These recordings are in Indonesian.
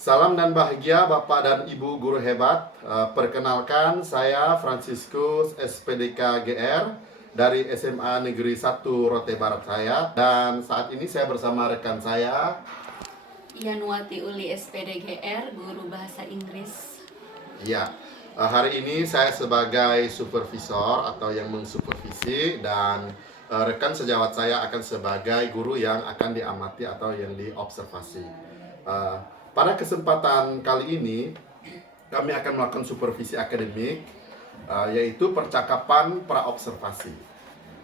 Salam dan bahagia Bapak dan Ibu guru hebat. Perkenalkan saya Franciscus SPDK GR dari SMA Negeri 1 Rote Barat saya. Dan saat ini saya bersama rekan saya. Yanuati Uli SPDGR, guru bahasa Inggris. Ya, hari ini saya sebagai supervisor atau yang mensupervisi dan rekan sejawat saya akan sebagai guru yang akan diamati atau yang diobservasi. Pada kesempatan kali ini kami akan melakukan supervisi akademik, yaitu percakapan praobservasi.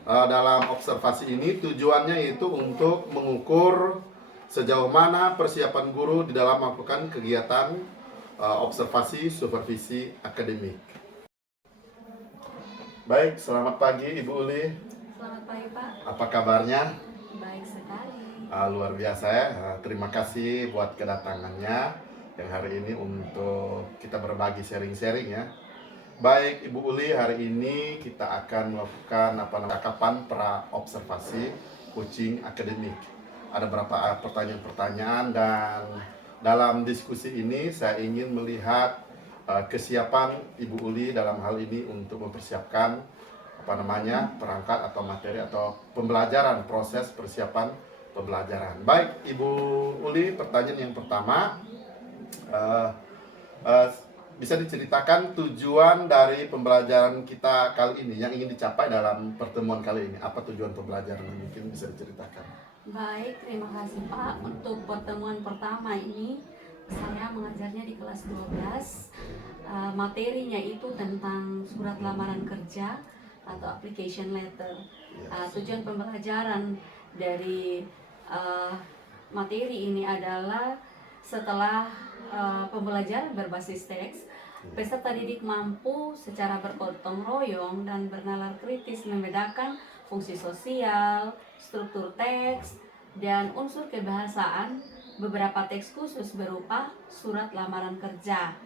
Dalam observasi ini tujuannya yaitu untuk mengukur sejauh mana persiapan guru di dalam melakukan kegiatan observasi supervisi akademik. Baik, selamat pagi Ibu Uli. Selamat pagi Pak. Apa kabarnya? Baik sekali. Luar biasa ya. Terima kasih buat kedatangannya yang hari ini untuk kita berbagi sharing-sharing ya. Baik Ibu Uli, hari ini kita akan melakukan percakapan pra-observasi coaching akademik. Ada beberapa pertanyaan-pertanyaan dan dalam diskusi ini saya ingin melihat kesiapan Ibu Uli dalam hal ini untuk mempersiapkan perangkat atau materi atau pembelajaran, proses persiapan pembelajaran. Baik Ibu Uli, pertanyaan yang pertama, bisa diceritakan tujuan dari pembelajaran kita kali ini yang ingin dicapai dalam pertemuan kali ini? Apa tujuan pembelajaran? Mungkin bisa diceritakan. Baik, terima kasih Pak. Untuk pertemuan pertama ini saya mengajarnya di kelas 12. Materinya itu tentang surat lamaran kerja atau application letter. Tujuan pembelajaran dari materi ini adalah setelah pembelajaran berbasis teks, peserta didik mampu secara bergotong royong dan bernalar kritis membedakan fungsi sosial, struktur teks, dan unsur kebahasaan beberapa teks khusus berupa surat lamaran kerja,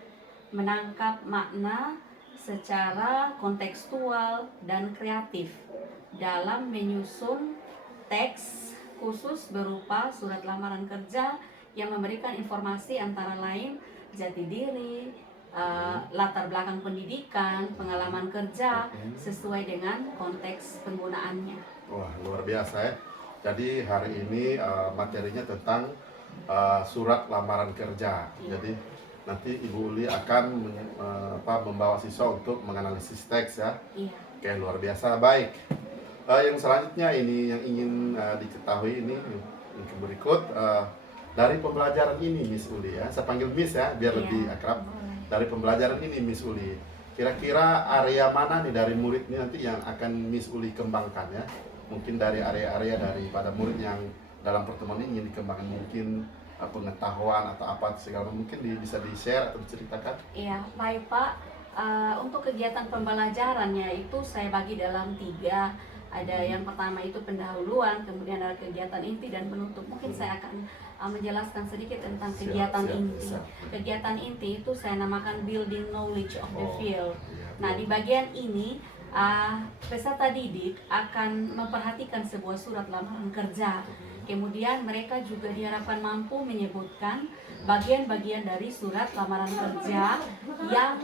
menangkap makna secara kontekstual dan kreatif dalam menyusun teks khusus berupa surat lamaran kerja yang memberikan informasi antara lain jati diri, latar belakang pendidikan, pengalaman kerja sesuai dengan konteks penggunaannya. Wah, luar biasa ya. Jadi hari ini materinya tentang surat lamaran kerja. Jadi nanti Ibu Uli akan membawa siswa untuk menganalisis teks ya. Iya. Oke, luar biasa. Baik. Yang selanjutnya ini yang ingin diketahui ini yang berikut dari pembelajaran ini Miss Uli ya. Saya panggil Miss ya biar lebih akrab. Dari pembelajaran ini Miss Uli, kira-kira area mana nih dari murid ini nanti yang akan Miss Uli kembangkan ya? Mungkin dari area-area daripada murid yang dalam pertemuan ini ingin dikembangkan, mungkin pengetahuan atau apa segala mungkin bisa di-share atau diceritakan. Iya, baik Pak. Untuk kegiatan pembelajarannya itu saya bagi dalam 3. Ada yang pertama itu pendahuluan, kemudian ada kegiatan inti dan penutup. Mungkin saya akan menjelaskan sedikit tentang kegiatan inti. Kegiatan inti itu saya namakan building knowledge of the field. Nah, di bagian ini peserta didik akan memperhatikan sebuah surat lamaran kerja. Kemudian mereka juga diharapkan mampu menyebutkan bagian-bagian dari surat lamaran kerja yang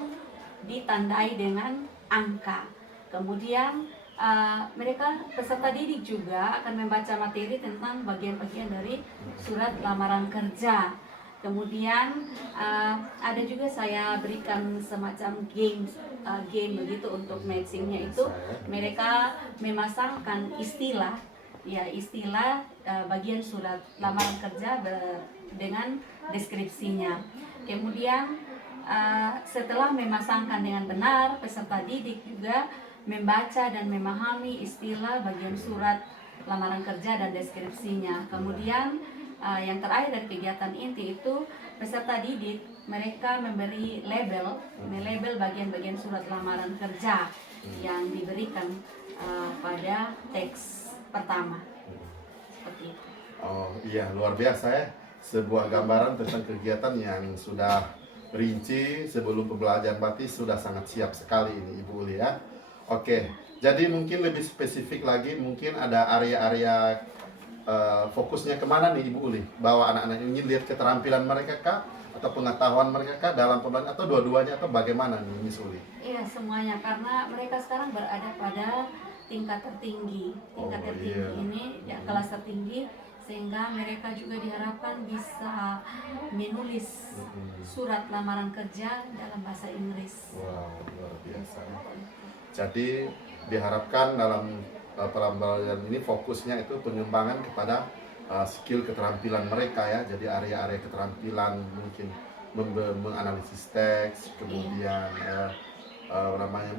ditandai dengan angka. Kemudian mereka peserta didik juga akan membaca materi tentang bagian-bagian dari surat lamaran kerja. Kemudian ada juga saya berikan semacam game begitu untuk matchingnya itu mereka memasangkan istilah bagian surat lamaran kerja dengan deskripsinya. Kemudian setelah memasangkan dengan benar, peserta didik juga membaca dan memahami istilah bagian surat lamaran kerja dan deskripsinya. Kemudian yang terakhir dari kegiatan inti itu peserta didik mereka memberi melabel bagian-bagian surat lamaran kerja yang diberikan pada teks pertama. Seperti itu. Oh iya, luar biasa ya. Sebuah gambaran tentang kegiatan yang sudah rinci sebelum pembelajaran berarti sudah sangat siap sekali ini Ibu Uli ya. Oke, jadi mungkin lebih spesifik lagi, mungkin ada area-area fokusnya kemana nih Ibu Uli? Bahwa anak-anak ingin lihat keterampilan mereka kah? atau pengetahuan mereka dalam pembelajaran atau dua-duanya atau bagaimana nih Miss Uli? Iya, semuanya karena mereka sekarang berada pada tingkat tertinggi. Tingkat Oh, tertinggi iya. ini ya, kelas tertinggi, sehingga mereka juga diharapkan bisa menulis Mm-mm. surat lamaran kerja dalam bahasa Inggris. Wow, luar biasa. Jadi diharapkan dalam pembelajaran ini fokusnya itu pengembangan kepada skill keterampilan mereka ya. Jadi area-area keterampilan mungkin menganalisis teks, kemudian namanya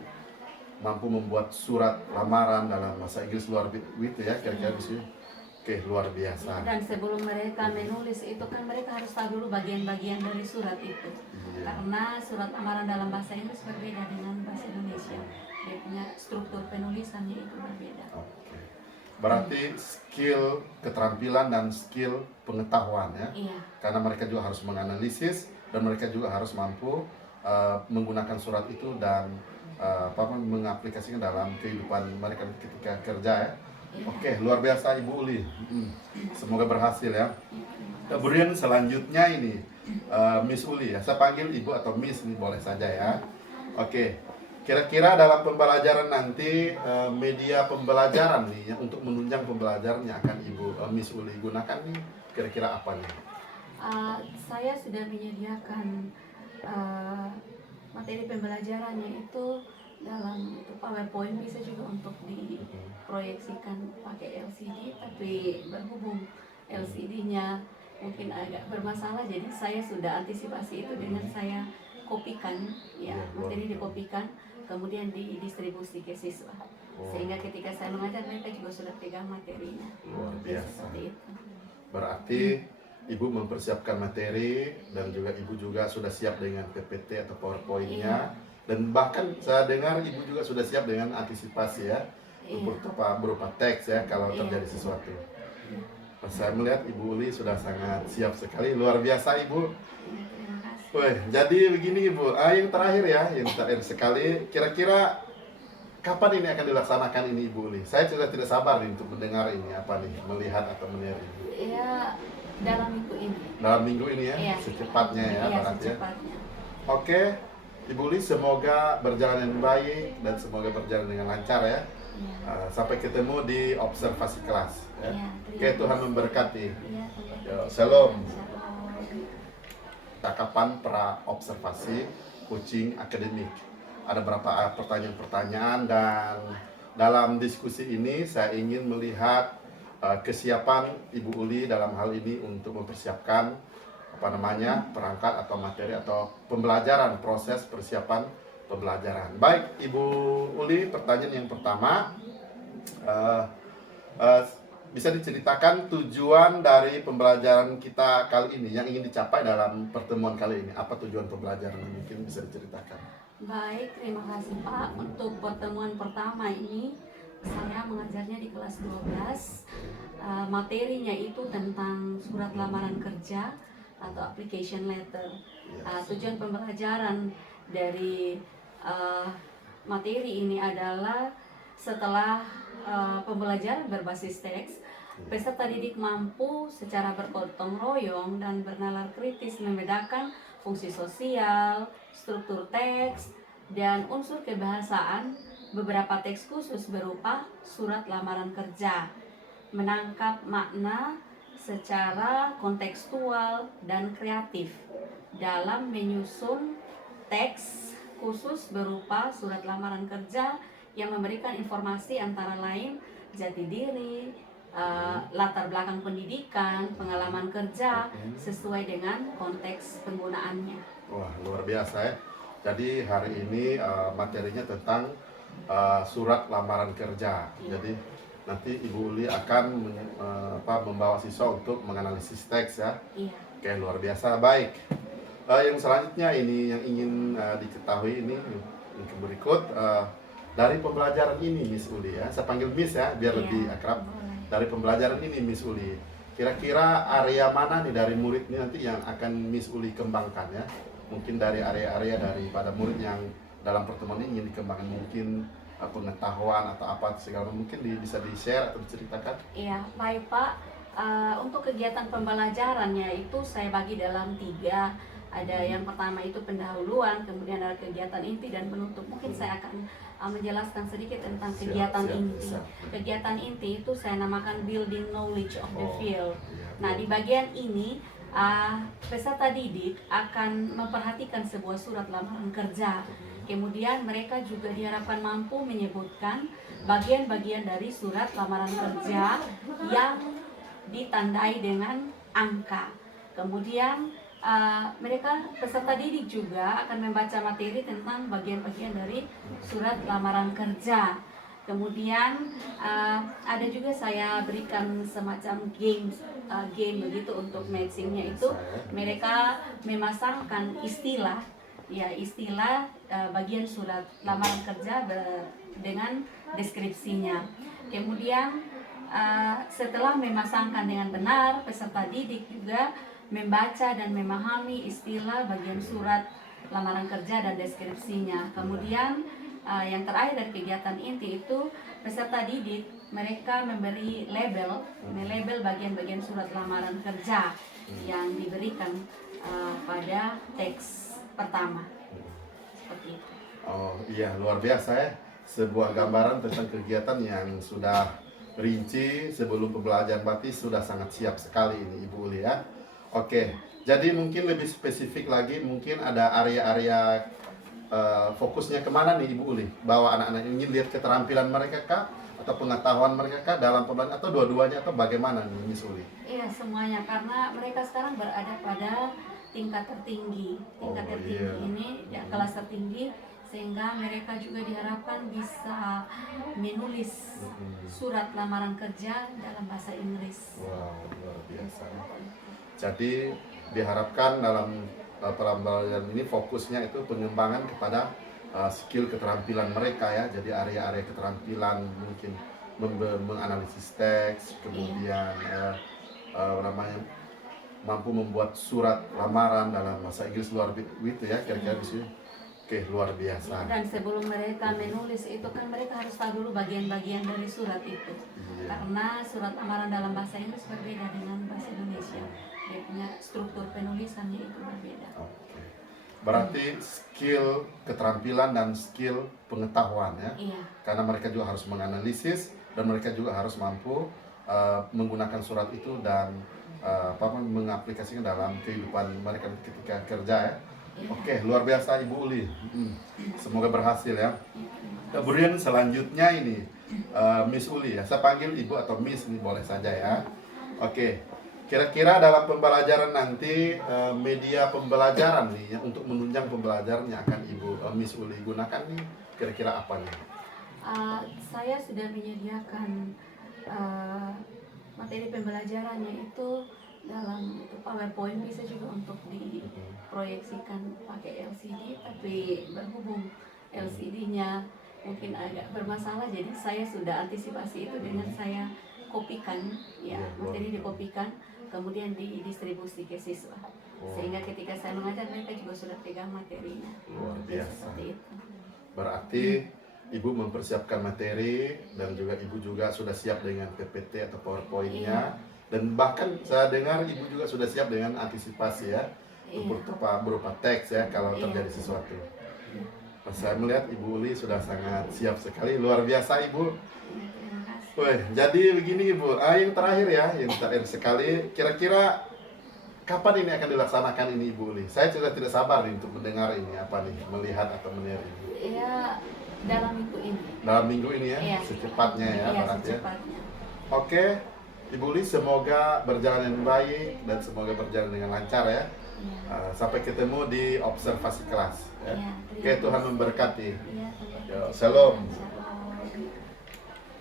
mampu membuat surat lamaran dalam bahasa Inggris luar itu ya kira-kira di sini. Oke, luar biasa. Dan sebelum mereka menulis itu kan mereka harus tahu dulu bagian-bagian dari surat itu. Iya. Karena surat lamaran dalam bahasa Inggris berbeda dengan bahasa Indonesia. Dia punya struktur penulisannya itu berbeda. Oke. Berarti skill keterampilan dan skill pengetahuan ya. Iya. Karena mereka juga harus menganalisis dan mereka juga harus mampu menggunakan surat itu dan mengaplikasikan dalam kehidupan mereka ketika kerja ya. Oke, luar biasa Ibu Uli. Semoga berhasil ya. Kemudian selanjutnya ini Miss Uli ya. Saya panggil Ibu atau Miss ini boleh saja ya. Oke. Kira-kira dalam pembelajaran nanti media pembelajaran nih ya, untuk menunjang pembelajarannya akan Ibu Miss Uli gunakan nih kira-kira apa nih? Saya sudah menyediakan materi pembelajarannya itu dalam PowerPoint, bisa juga untuk diproyeksikan pakai LCD, tapi berhubung LCD-nya mungkin agak bermasalah, jadi saya sudah antisipasi itu dengan saya kopikan ya, materi dikopikan kemudian didistribusi ke siswa, sehingga ketika saya mengajar mereka juga sudah pegang materinya. Luar biasa. Seperti itu. Berarti Ibu mempersiapkan materi dan juga Ibu juga sudah siap dengan PPT atau PowerPoint-nya. Dan bahkan saya dengar Ibu juga sudah siap dengan antisipasi ya, berupa teks ya kalau terjadi sesuatu. Saya melihat Ibu Uli sudah sangat siap sekali, luar biasa Ibu. Terima kasih. Wih, jadi begini Ibu, yang terakhir ya, yang terakhir sekali, kira-kira kapan ini akan dilaksanakan ini Ibu Uli? Saya sudah tidak sabar nih untuk mendengar ini apa nih, melihat atau melihat ini. Ya, dalam minggu ini. Dalam minggu ini ya, Iya. secepatnya ya, Iya, berarti ya. secepatnya. Oke, Ibu Uli semoga berjalan dengan baik dan semoga berjalan dengan lancar ya. Iya. Sampai ketemu di observasi kelas. Ya. Iya, Oke, Tuhan memberkati. Iya, Tuhan. Yo, shalom. Shalom. Cakapan pra observasi coaching akademik. Ada beberapa pertanyaan-pertanyaan dan dalam diskusi ini saya ingin melihat kesiapan Ibu Uli dalam hal ini untuk mempersiapkan perangkat atau materi atau pembelajaran, proses persiapan pembelajaran. Baik Ibu Uli, pertanyaan yang pertama, bisa diceritakan tujuan dari pembelajaran kita kali ini yang ingin dicapai dalam pertemuan kali ini? Apa tujuan pembelajaran, mungkin bisa diceritakan? Baik, terima kasih Pak. Untuk pertemuan pertama ini saya mengajarnya di kelas 12. Materinya itu tentang surat lamaran kerja atau application letter. Tujuan pembelajaran dari materi ini adalah setelah pembelajaran berbasis teks, peserta didik mampu secara bergotong royong dan bernalar kritis membedakan fungsi sosial, struktur teks, dan unsur kebahasaan beberapa teks khusus berupa surat lamaran kerja, menangkap makna secara kontekstual dan kreatif dalam menyusun teks khusus berupa surat lamaran kerja yang memberikan informasi antara lain jati diri, latar belakang pendidikan, pengalaman kerja sesuai dengan konteks penggunaannya. Wah, luar biasa ya. Jadi hari ini materinya tentang surat lamaran kerja. Jadi nanti Ibu Uli akan membawa siswa untuk menganalisis teks ya. Iya. Oke, luar biasa. Baik. Yang selanjutnya ini yang ingin diketahui ini yang berikut dari pembelajaran ini Miss Uli ya. Saya panggil Miss ya biar lebih akrab. Dari pembelajaran ini Miss Uli, kira-kira area mana nih dari murid ini nanti yang akan Miss Uli kembangkan ya? Mungkin dari area-area daripada murid yang dalam pertemuan ini ingin dikembangkan, mungkin pengetahuan atau apa segala mungkin bisa di-share atau diceritakan? Iya, baik Pak. Untuk kegiatan pembelajarannya itu saya bagi dalam 3. Ada yang pertama itu pendahuluan, kemudian ada kegiatan inti dan penutup. Mungkin saya akan menjelaskan sedikit tentang kegiatan inti. Kegiatan inti itu saya namakan building knowledge of the field. Nah, di bagian ini peserta didik akan memperhatikan sebuah surat lamaran kerja. Kemudian mereka juga diharapkan mampu menyebutkan bagian-bagian dari surat lamaran kerja yang ditandai dengan angka. Kemudian mereka peserta didik juga akan membaca materi tentang bagian-bagian dari surat lamaran kerja. Kemudian ada juga saya berikan semacam game begitu untuk matchingnya itu mereka memasangkan istilah bagian surat lamaran kerja dengan deskripsinya. Kemudian setelah memasangkan dengan benar, peserta didik juga membaca dan memahami istilah bagian surat lamaran kerja dan deskripsinya. Kemudian yang terakhir dari kegiatan inti itu peserta didik mereka memberi melabel bagian-bagian surat lamaran kerja yang diberikan pada teks pertama. Seperti itu. Oh iya, luar biasa ya. Sebuah gambaran tentang kegiatan yang sudah rinci sebelum pembelajaran berarti sudah sangat siap sekali ini Ibu Uli ya. Oke, jadi mungkin lebih spesifik lagi, mungkin ada area-area fokusnya kemana nih Ibu Uli? Bahwa anak-anak ingin lihat keterampilan mereka kah? Atau pengetahuan mereka kah dalam pembelajaran? Atau dua-duanya? Atau bagaimana nih Miss Uli? Iya, semuanya. Karena mereka sekarang berada pada tingkat tertinggi. Ini ya, kelas tertinggi. Sehingga mereka juga diharapkan bisa menulis surat lamaran kerja dalam bahasa Inggris. Wow, luar biasa. Jadi diharapkan dalam pembelajaran ini fokusnya itu pengembangan kepada skill keterampilan mereka ya. Jadi area-area keterampilan mungkin menganalisis teks, kemudian mampu membuat surat lamaran dalam bahasa Inggris luar biasa ya, kira-kira di sini. Oke, luar biasa. Dan sebelum mereka menulis itu kan mereka harus tahu dulu bagian-bagian dari surat itu. Karena surat lamaran dalam bahasa Inggris berbeda dengan bahasa Indonesia. Dia punya struktur penulisannya itu berbeda. Oke. Berarti skill keterampilan dan skill pengetahuan ya. Iya. Karena mereka juga harus menganalisis dan mereka juga harus mampu menggunakan surat itu dan mengaplikasikan dalam kehidupan mereka ketika kerja ya. Oke, luar biasa Ibu Uli. Semoga berhasil ya. Kemudian selanjutnya ini Miss Uli ya. Saya panggil Ibu atau Miss ini boleh saja ya. Oke. Kira-kira dalam pembelajaran nanti media pembelajaran nih ya, untuk menunjang pembelajaran yang akan Ibu Miss Uli gunakan nih kira-kira apa nih? Saya sudah menyediakan materi pembelajarannya itu dalam PowerPoint, bisa juga untuk diproyeksikan pakai LCD, tapi berhubung LCD-nya mungkin agak bermasalah, jadi saya sudah antisipasi itu dengan saya kopikan ya, materi dikopikan kemudian didistribusi ke siswa, sehingga ketika saya mengajar mereka juga sudah pegang materinya. Luar biasa. Seperti itu. Berarti Ibu mempersiapkan materi dan juga Ibu juga sudah siap dengan PPT atau PowerPoint-nya. Dan bahkan saya dengar Ibu juga sudah siap dengan antisipasi ya, berupa teks ya kalau terjadi sesuatu. Saya melihat Ibu Uli sudah sangat siap sekali, luar biasa Ibu. Wih, jadi begini Ibu, yang terakhir ya, yang terakhir sekali, kira-kira kapan ini akan dilaksanakan ini Ibu Uli? Saya sudah tidak sabar nih untuk mendengar ini apa nih, melihat atau melihat ini. Iya, dalam minggu ini. Dalam minggu ini ya, Iya. secepatnya ya, Iya, berarti ya. secepatnya. Oke, Ibu Uli semoga berjalan dengan baik dan semoga berjalan dengan lancar ya. Sampai ketemu di observasi kelas ya. Oke, Tuhan memberkati. Yo, shalom.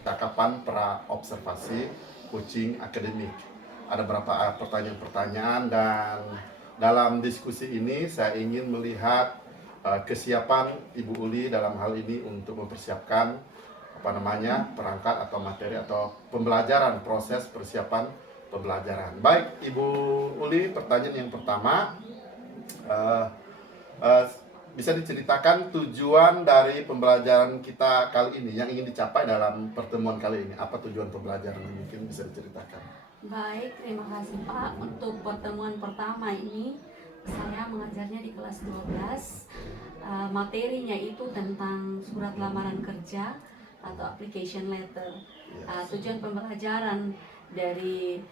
Takapan pra observasi coaching akademik. Ada beberapa pertanyaan-pertanyaan dan dalam diskusi ini saya ingin melihat kesiapan Ibu Uli dalam hal ini untuk mempersiapkan perangkat atau materi atau pembelajaran, proses persiapan pembelajaran. Baik, Ibu Uli, pertanyaan yang pertama, bisa diceritakan tujuan dari pembelajaran kita kali ini yang ingin dicapai dalam pertemuan kali ini? Apa tujuan pembelajaran ini? Mungkin bisa diceritakan. Baik, terima kasih Pak. Untuk pertemuan pertama ini saya mengajarnya di kelas 12. Materinya itu tentang surat lamaran kerja atau application letter. Tujuan pembelajaran dari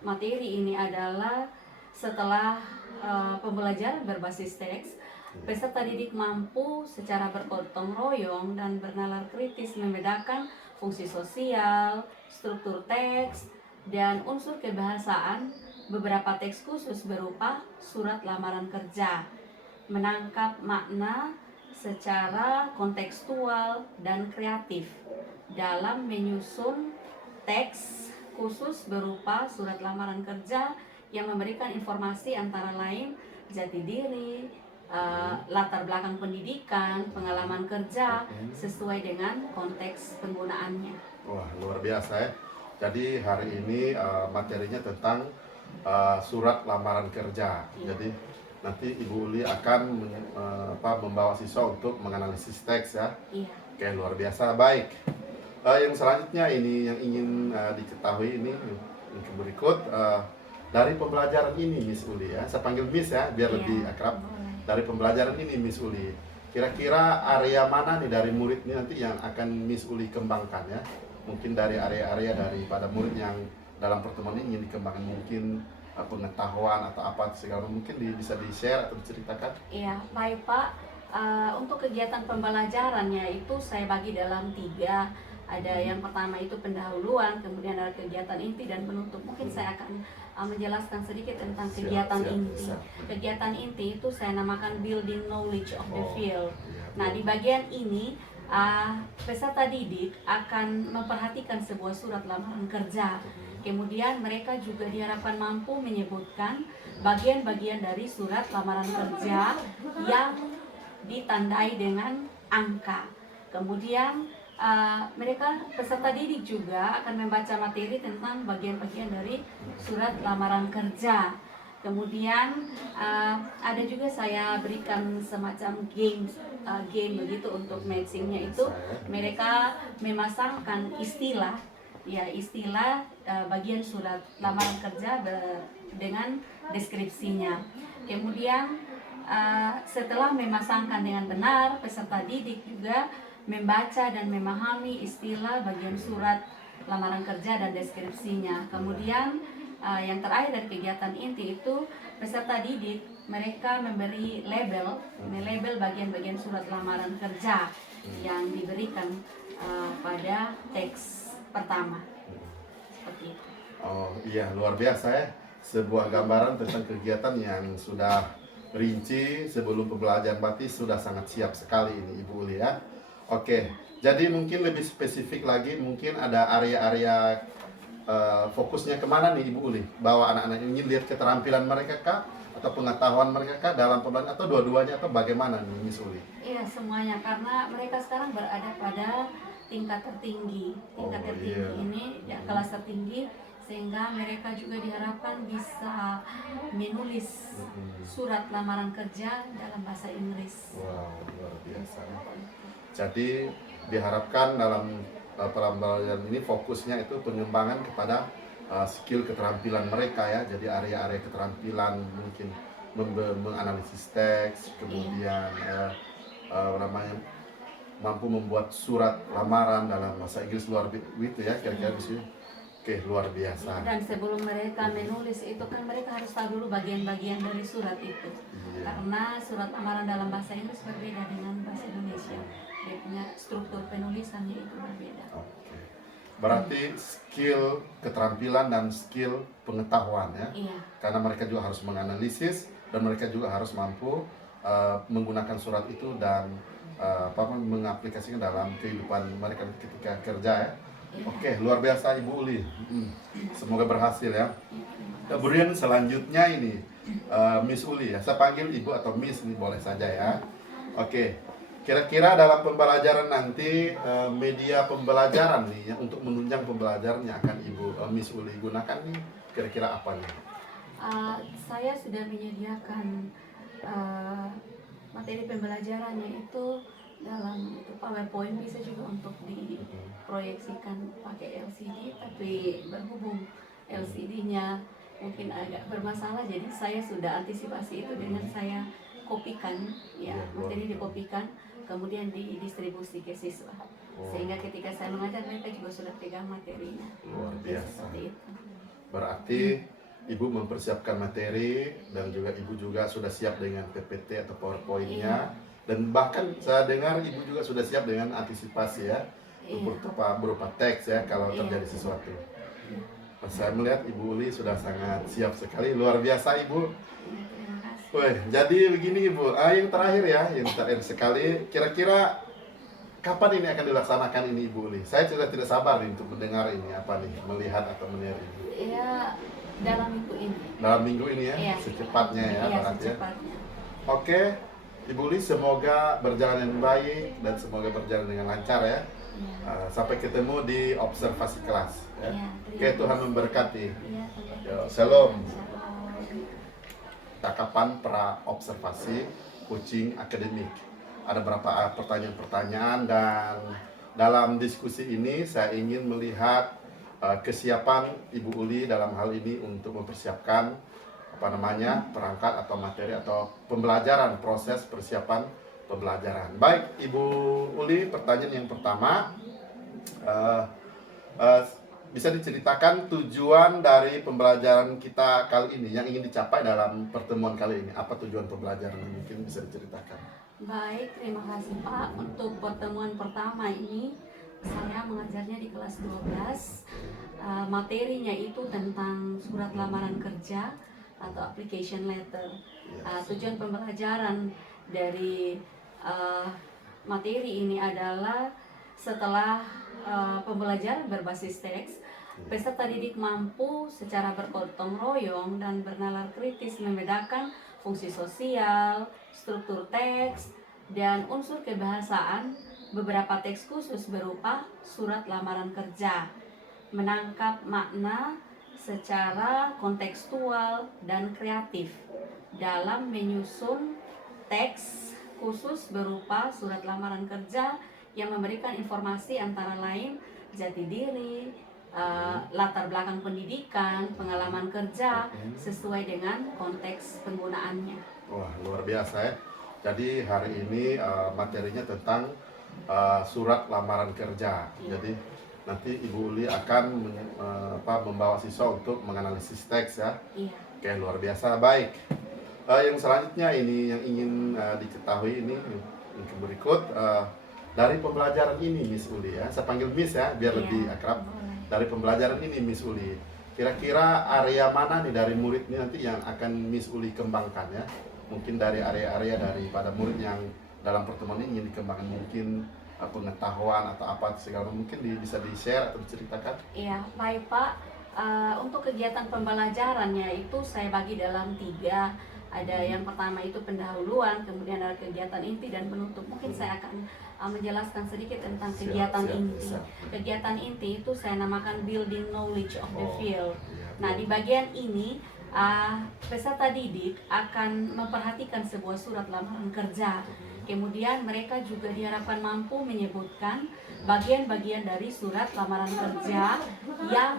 materi ini adalah setelah pembelajaran berbasis teks, peserta didik mampu secara bergotong royong dan bernalar kritis membedakan fungsi sosial, struktur teks, dan unsur kebahasaan beberapa teks khusus berupa surat lamaran kerja, menangkap makna secara kontekstual dan kreatif dalam menyusun teks khusus berupa surat lamaran kerja yang memberikan informasi antara lain jati diri, latar belakang pendidikan, pengalaman kerja sesuai dengan konteks penggunaannya. Wah, luar biasa ya. Jadi hari ini materinya tentang surat lamaran kerja. Jadi nanti Ibu Uli akan membawa siswa untuk menganalisis teks ya. Iya. Oke, luar biasa. Baik. Yang selanjutnya ini yang ingin diketahui ini yang berikut dari pembelajaran ini Miss Uli ya. Saya panggil Miss ya biar lebih akrab. Boleh. Dari pembelajaran ini Miss Uli, kira-kira area mana nih dari murid ini nanti yang akan Miss Uli kembangkan ya? Mungkin dari area-area daripada murid yang dalam pertemuan ini ingin dikembangkan, mungkin pengetahuan atau apa segala mungkin bisa di-share atau diceritakan? Iya, baik Pak. Untuk kegiatan pembelajarannya itu saya bagi dalam 3. Ada yang pertama itu pendahuluan, kemudian ada kegiatan inti dan penutup. Mungkin saya akan menjelaskan sedikit tentang kegiatan inti. Kegiatan inti itu saya namakan building knowledge of the field. Nah, di bagian ini peserta didik akan memperhatikan sebuah surat lamaran kerja. Kemudian mereka juga diharapkan mampu menyebutkan bagian-bagian dari surat lamaran kerja yang ditandai dengan angka. Kemudian mereka peserta didik juga akan membaca materi tentang bagian-bagian dari surat lamaran kerja. Kemudian ada juga saya berikan semacam game begitu untuk matchingnya itu. Mereka memasangkan istilah bagian surat lamaran kerja dengan deskripsinya. Kemudian setelah memasangkan dengan benar, peserta didik juga membaca dan memahami istilah bagian surat lamaran kerja dan deskripsinya. Kemudian yang terakhir dari kegiatan inti itu peserta didik mereka memberi melabel bagian-bagian surat lamaran kerja yang diberikan pada teks pertama. Seperti itu. Oh iya, luar biasa ya. Sebuah gambaran tentang kegiatan yang sudah rinci sebelum pembelajaran berarti sudah sangat siap sekali ini Ibu Uli ya. Oke, jadi mungkin lebih spesifik lagi, mungkin ada area-area fokusnya kemana nih Ibu Uli? Bahwa anak-anak ini lihat keterampilan mereka kah? Atau pengetahuan mereka kah dalam pembelajaran? Atau dua-duanya? Atau bagaimana nih Miss Uli? Iya, semuanya. Karena mereka sekarang berada pada tingkat tertinggi. Tingkat tertinggi ini ya, kelas tertinggi. Sehingga mereka juga diharapkan bisa menulis surat lamaran kerja dalam bahasa Inggris. Wow, luar biasa. Jadi diharapkan dalam pembelajaran ini fokusnya itu pengembangan kepada skill keterampilan mereka ya. Jadi area-area keterampilan mungkin menganalisis teks, kemudian mampu membuat surat lamaran dalam bahasa Inggris luar biasa ya kira-kira di sini. Oke, luar biasa. Dan sebelum mereka menulis itu kan mereka harus tahu dulu bagian-bagian dari surat itu. Karena surat lamaran dalam bahasa Inggris berbeda dengan bahasa Indonesia. Dia punya struktur penulisannya itu berbeda. Oke. Berarti skill keterampilan dan skill pengetahuan ya. Iya. Karena mereka juga harus menganalisis dan mereka juga harus mampu menggunakan surat itu dan mengaplikasikan dalam kehidupan mereka ketika kerja ya. Oke, luar biasa Ibu Uli. Semoga berhasil ya. Kemudian selanjutnya ini Miss Uli ya. Saya panggil Ibu atau Miss ini boleh saja ya. Oke. Kira-kira dalam pembelajaran nanti media pembelajaran nih ya, untuk menunjang pembelajaran yang akan Ibu Miss Uli gunakan nih kira-kira apa nih? Saya sudah menyediakan materi pembelajarannya itu dalam PowerPoint, bisa juga untuk diproyeksikan pakai LCD, tapi berhubung LCD-nya mungkin agak bermasalah, jadi saya sudah antisipasi itu dengan saya kopikan, ya, Iya, materi boleh. dikopikan, kemudian didistribusi ke siswa. Oh, Sehingga ketika saya mengajar mereka juga sudah pegang materinya. luar Jadi biasa. seperti itu. Berarti Ibu mempersiapkan materi dan juga Ibu juga sudah siap dengan PPT atau PowerPoint-nya. Dan bahkan saya dengar Ibu juga sudah siap dengan antisipasi ya, Iya. berupa teks ya kalau Iya. terjadi sesuatu. Saya melihat Ibu Uli sudah sangat siap sekali, luar biasa Ibu. Iya, terima kasih. Weh, jadi begini Ibu, yang terakhir ya, yang terakhir sekali, kira-kira kapan ini akan dilaksanakan ini Ibu Uli? Saya sudah tidak sabar nih untuk mendengar ini, apa nih, melihat atau melihat ini. Ya, dalam minggu ini. Dalam minggu ini ya, Iya. secepatnya ya, Iya, berarti ya. secepatnya. Oke, Ibu Uli semoga berjalan dengan baik dan semoga berjalan dengan lancar ya. Iya. Sampai ketemu di observasi kelas ya. Iya, Oke, Tuhan memberkati. Iya, Tuhan. Yo, shalom. Shalom. Cakapan pra observasi coaching akademik. Ada beberapa pertanyaan-pertanyaan dan dalam diskusi ini saya ingin melihat kesiapan Ibu Uli dalam hal ini untuk mempersiapkan perangkat atau materi atau pembelajaran, proses persiapan pembelajaran. Baik, Ibu Uli, pertanyaan yang pertama, bisa diceritakan tujuan dari pembelajaran kita kali ini yang ingin dicapai dalam pertemuan kali ini? Apa tujuan pembelajaran? Mungkin bisa diceritakan. Baik, terima kasih Pak. Untuk pertemuan pertama ini saya mengajarnya di kelas 12. Materinya itu tentang surat lamaran kerja atau application letter. Tujuan pembelajaran dari materi ini adalah setelah pembelajaran berbasis teks, peserta didik mampu secara bergotong royong dan bernalar kritis membedakan fungsi sosial, struktur teks, dan unsur kebahasaan beberapa teks khusus berupa surat lamaran kerja, menangkap makna secara kontekstual dan kreatif dalam menyusun teks khusus berupa surat lamaran kerja yang memberikan informasi antara lain jati diri, latar belakang pendidikan, pengalaman kerja sesuai dengan konteks penggunaannya. Wah, luar biasa ya. Jadi hari ini materinya tentang surat lamaran kerja. Iya. Jadi nanti Ibu Uli akan membawa siswa untuk menganalisis teks ya. Iya. Oke, luar biasa. Baik. Yang selanjutnya ini yang ingin diketahui ini yang berikut dari pembelajaran ini Miss Uli ya. Saya panggil Miss ya biar Iya, lebih akrab. boleh. Dari pembelajaran ini Miss Uli, kira-kira area mana nih dari murid ini nanti yang akan Miss Uli kembangkan ya? Mungkin dari area-area daripada murid yang dalam pertemuan ini ingin dikembangkan, mungkin pengetahuan atau apa segala mungkin bisa di-share atau diceritakan. Iya, baik Pak. Untuk kegiatan pembelajarannya itu saya bagi dalam 3. Ada yang pertama itu pendahuluan, kemudian ada kegiatan inti dan penutup. Mungkin saya akan menjelaskan sedikit tentang kegiatan inti. Siap. Kegiatan inti itu saya namakan building knowledge of the Oh, field. iya. Nah, di bagian ini peserta didik akan memperhatikan sebuah surat lamaran kerja. Kemudian mereka juga diharapkan mampu menyebutkan bagian-bagian dari surat lamaran kerja yang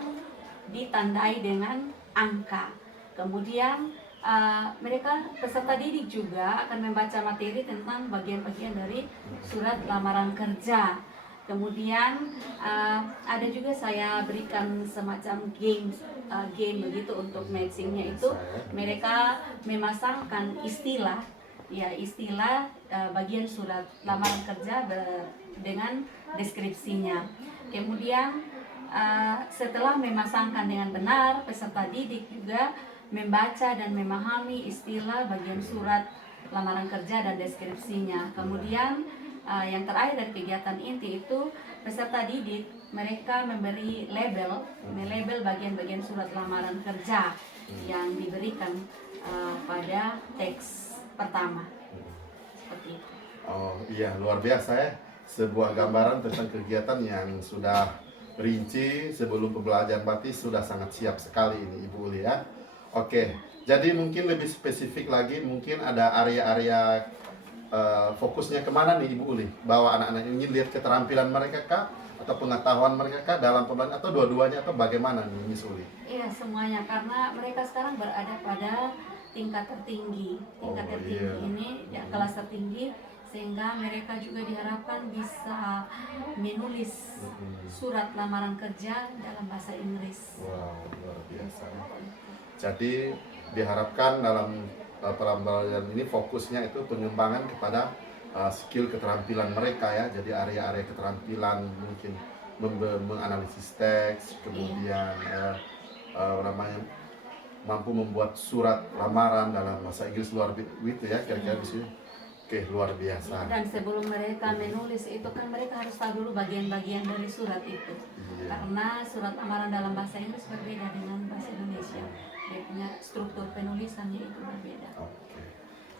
ditandai dengan angka. Kemudian mereka peserta didik juga akan membaca materi tentang bagian-bagian dari surat lamaran kerja. Kemudian ada juga saya berikan semacam game begitu untuk matchingnya itu. Mereka memasangkan istilah bagian surat lamaran kerja dengan deskripsinya. Kemudian setelah memasangkan dengan benar, peserta didik juga membaca dan memahami istilah bagian surat lamaran kerja dan deskripsinya. Kemudian yang terakhir dari kegiatan inti itu peserta didik mereka memberi melabel bagian-bagian surat lamaran kerja yang diberikan pada teks pertama. Seperti itu. Oh iya, luar biasa ya. Sebuah gambaran tentang kegiatan yang sudah rinci sebelum pembelajaran berarti sudah sangat siap sekali ini Ibu Uli ya. Oke, jadi mungkin lebih spesifik lagi, mungkin ada area-area fokusnya kemana nih Ibu Uli? Bahwa anak-anak ingin lihat keterampilan mereka kah? atau pengetahuan mereka dalam pembelajaran atau dua-duanya atau bagaimana nih Miss Uli? Iya, semuanya karena mereka sekarang berada pada tingkat tertinggi. Tingkat Oh, tertinggi iya. ini ya, kelas tertinggi, sehingga mereka juga diharapkan bisa menulis Mm-mm. surat lamaran kerja dalam bahasa Inggris. Wow, luar biasa. Jadi diharapkan dalam pembelajaran ini fokusnya itu pengembangan kepada skill keterampilan mereka ya. Jadi area-area keterampilan mungkin menganalisis teks, kemudian namanya mampu membuat surat lamaran dalam bahasa Inggris luar itu ya kira-kira di sini. Oke, luar biasa. Dan sebelum mereka menulis itu kan mereka harus tahu dulu bagian-bagian dari surat itu. Iya. Karena surat lamaran dalam bahasa Inggris berbeda dengan bahasa Indonesia. Dia punya struktur penulisannya itu berbeda. Oke.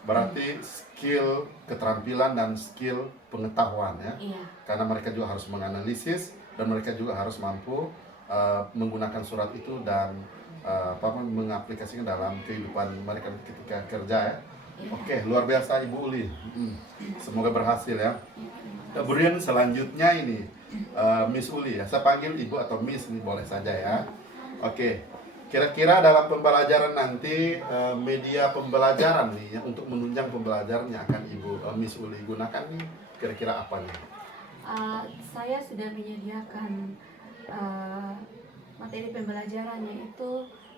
Berarti skill keterampilan dan skill pengetahuan ya. Iya. Karena mereka juga harus menganalisis dan mereka juga harus mampu menggunakan surat itu dan mengaplikasikan dalam kehidupan mereka ketika kerja ya. Oke, luar biasa Ibu Uli. Semoga berhasil ya. Kemudian selanjutnya ini Miss Uli ya. Saya panggil Ibu atau Miss ini boleh saja ya. Oke. Kira-kira dalam pembelajaran nanti media pembelajaran nih ya, untuk menunjang pembelajarannya akan Ibu Miss Uli gunakan nih kira-kira apa nih? Saya sudah menyediakan materi pembelajarannya itu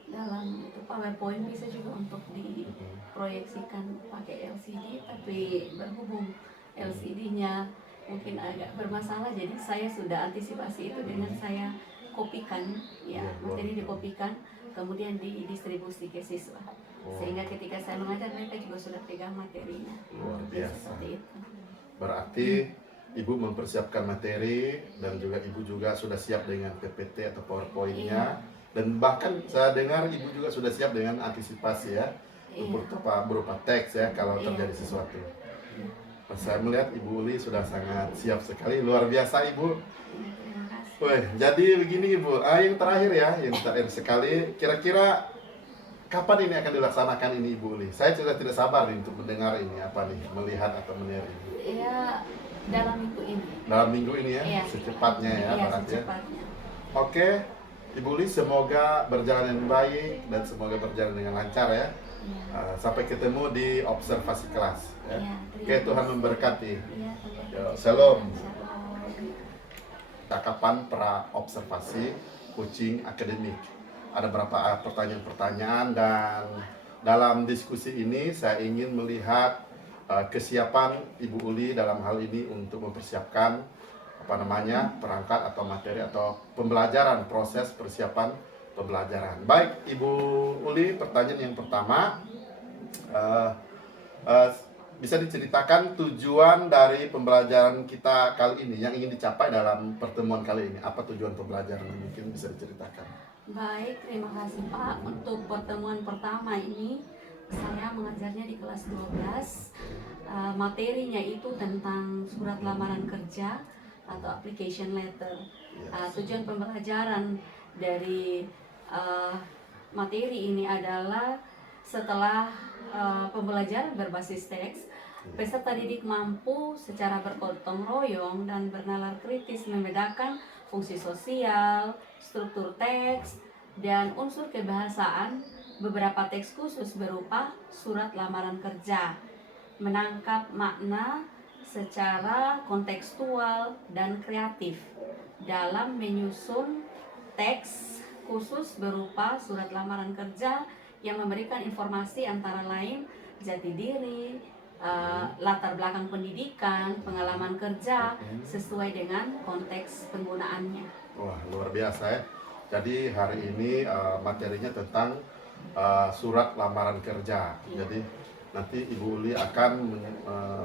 dalam itu PowerPoint, bisa juga untuk diproyeksikan pakai LCD, tapi berhubung LCD-nya mungkin agak bermasalah, jadi saya sudah antisipasi itu dengan saya kopikan ya, materi dikopikan kemudian didistribusi ke siswa, sehingga ketika saya mengajar mereka juga sudah pegang materinya. Luar biasa. Seperti itu. Berarti Ibu mempersiapkan materi dan juga Ibu juga sudah siap dengan PPT atau PowerPoint-nya. Dan bahkan saya dengar Ibu juga sudah siap dengan antisipasi ya, berupa teks ya kalau terjadi sesuatu. Saya melihat Ibu Uli sudah sangat siap sekali, luar biasa Ibu. Terima kasih. Wih, jadi begini Ibu, yang terakhir ya, yang terakhir sekali, kira-kira kapan ini akan dilaksanakan ini Ibu Uli? Saya sudah tidak sabar nih untuk mendengar ini apa nih, melihat atau melihat ini. Ya, dalam minggu ini. Dalam minggu ini ya, Iya. secepatnya ya, Iya, berarti ya. secepatnya. Oke, Ibu Uli semoga berjalan dengan baik dan semoga berjalan dengan lancar ya. Iya. Sampai ketemu di observasi kelas ya. Iya, Oke, Tuhan memberkati. Iya, Yo, shalom. Shalom. Cakapan pra observasi coaching akademik. Ada beberapa pertanyaan-pertanyaan dan dalam diskusi ini saya ingin melihat kesiapan Ibu Uli dalam hal ini untuk mempersiapkan perangkat atau materi atau pembelajaran, proses persiapan pembelajaran. Baik Ibu Uli, pertanyaan yang pertama, bisa diceritakan tujuan dari pembelajaran kita kali ini yang ingin dicapai dalam pertemuan kali ini? Apa tujuan pembelajaran? Mungkin bisa diceritakan. Baik, terima kasih Pak. Untuk pertemuan pertama ini saya mengajarnya di kelas 12. Materinya itu tentang surat lamaran kerja atau application letter. Tujuan pembelajaran dari materi ini adalah setelah pembelajaran berbasis teks, peserta didik mampu secara bergotong royong dan bernalar kritis membedakan fungsi sosial, struktur teks, dan unsur kebahasaan beberapa teks khusus berupa surat lamaran kerja, menangkap makna secara kontekstual dan kreatif dalam menyusun teks khusus berupa surat lamaran kerja yang memberikan informasi antara lain jati diri, latar belakang pendidikan, pengalaman kerja sesuai dengan konteks penggunaannya. Wah, luar biasa ya. Jadi hari ini materinya tentang surat lamaran kerja. Jadi nanti Ibu Uli akan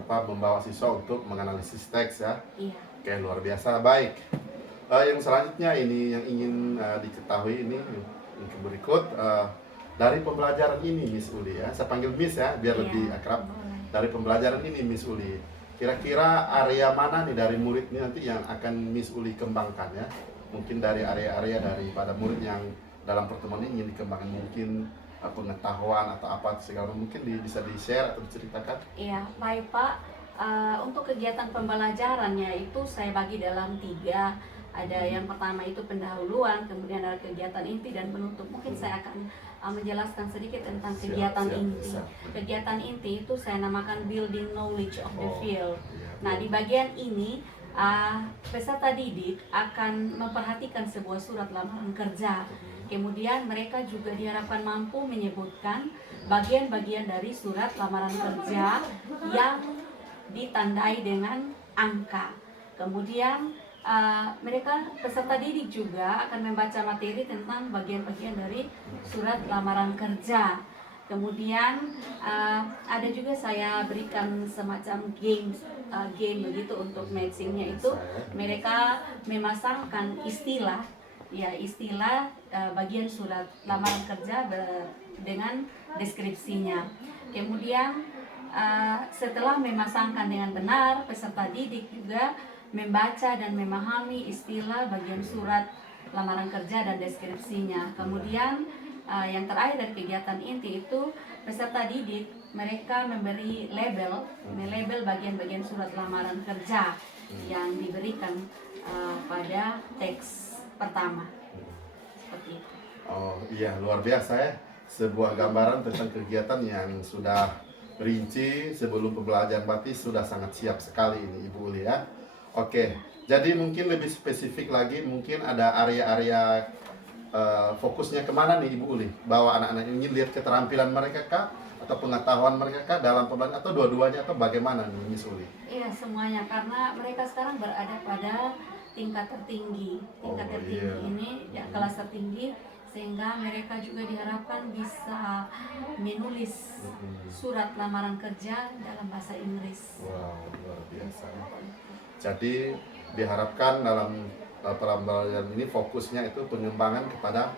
membawa siswa untuk menganalisis teks ya. Iya. Oke, luar biasa. Baik. Yang selanjutnya ini yang ingin diketahui ini yang berikut dari pembelajaran ini Miss Uli ya. Saya panggil Miss ya biar Iya, lebih akrab. boleh. Dari pembelajaran ini Miss Uli, kira-kira area mana nih dari murid ini nanti yang akan Miss Uli kembangkan ya? Mungkin dari area-area daripada murid yang dalam pertemuan ini ingin dikembangkan, mungkin pengetahuan atau apa segala mungkin bisa di-share atau diceritakan. Iya, baik Pak. Untuk kegiatan pembelajarannya itu saya bagi dalam 3. Ada yang pertama itu pendahuluan, kemudian ada kegiatan inti dan penutup. Mungkin saya akan menjelaskan sedikit tentang kegiatan inti. Kegiatan inti itu saya namakan building knowledge of the field. Nah, di bagian ini peserta didik akan memperhatikan sebuah surat lamaran kerja. Kemudian mereka juga diharapkan mampu menyebutkan bagian-bagian dari surat lamaran kerja yang ditandai dengan angka. Kemudian mereka peserta didik juga akan membaca materi tentang bagian-bagian dari surat lamaran kerja. Kemudian ada juga saya berikan semacam game begitu untuk matchingnya itu mereka memasangkan istilah bagian surat lamaran kerja dengan deskripsinya. Kemudian setelah memasangkan dengan benar, peserta didik juga membaca dan memahami istilah bagian surat lamaran kerja dan deskripsinya. Kemudian yang terakhir dari kegiatan inti itu peserta didik mereka memberi melabel bagian-bagian surat lamaran kerja yang diberikan pada teks pertama. Seperti itu. Oh iya, luar biasa ya. Sebuah gambaran tentang kegiatan yang sudah rinci sebelum pembelajaran berarti sudah sangat siap sekali ini Ibu Uli ya. Oke, jadi mungkin lebih spesifik lagi, mungkin ada area-area fokusnya kemana nih Ibu Uli? Bahwa anak-anak ini lihat keterampilan mereka kah? Atau pengetahuan mereka kah dalam pembelajaran? Atau dua-duanya? Atau bagaimana nih Miss Uli? Iya, semuanya. Karena mereka sekarang berada pada tingkat tertinggi. Tingkat tertinggi ini, ya, kelas tertinggi. Sehingga mereka juga diharapkan bisa menulis surat lamaran kerja dalam bahasa Inggris. Wow, luar biasa. Jadi diharapkan dalam pembelajaran ini fokusnya itu pengembangan kepada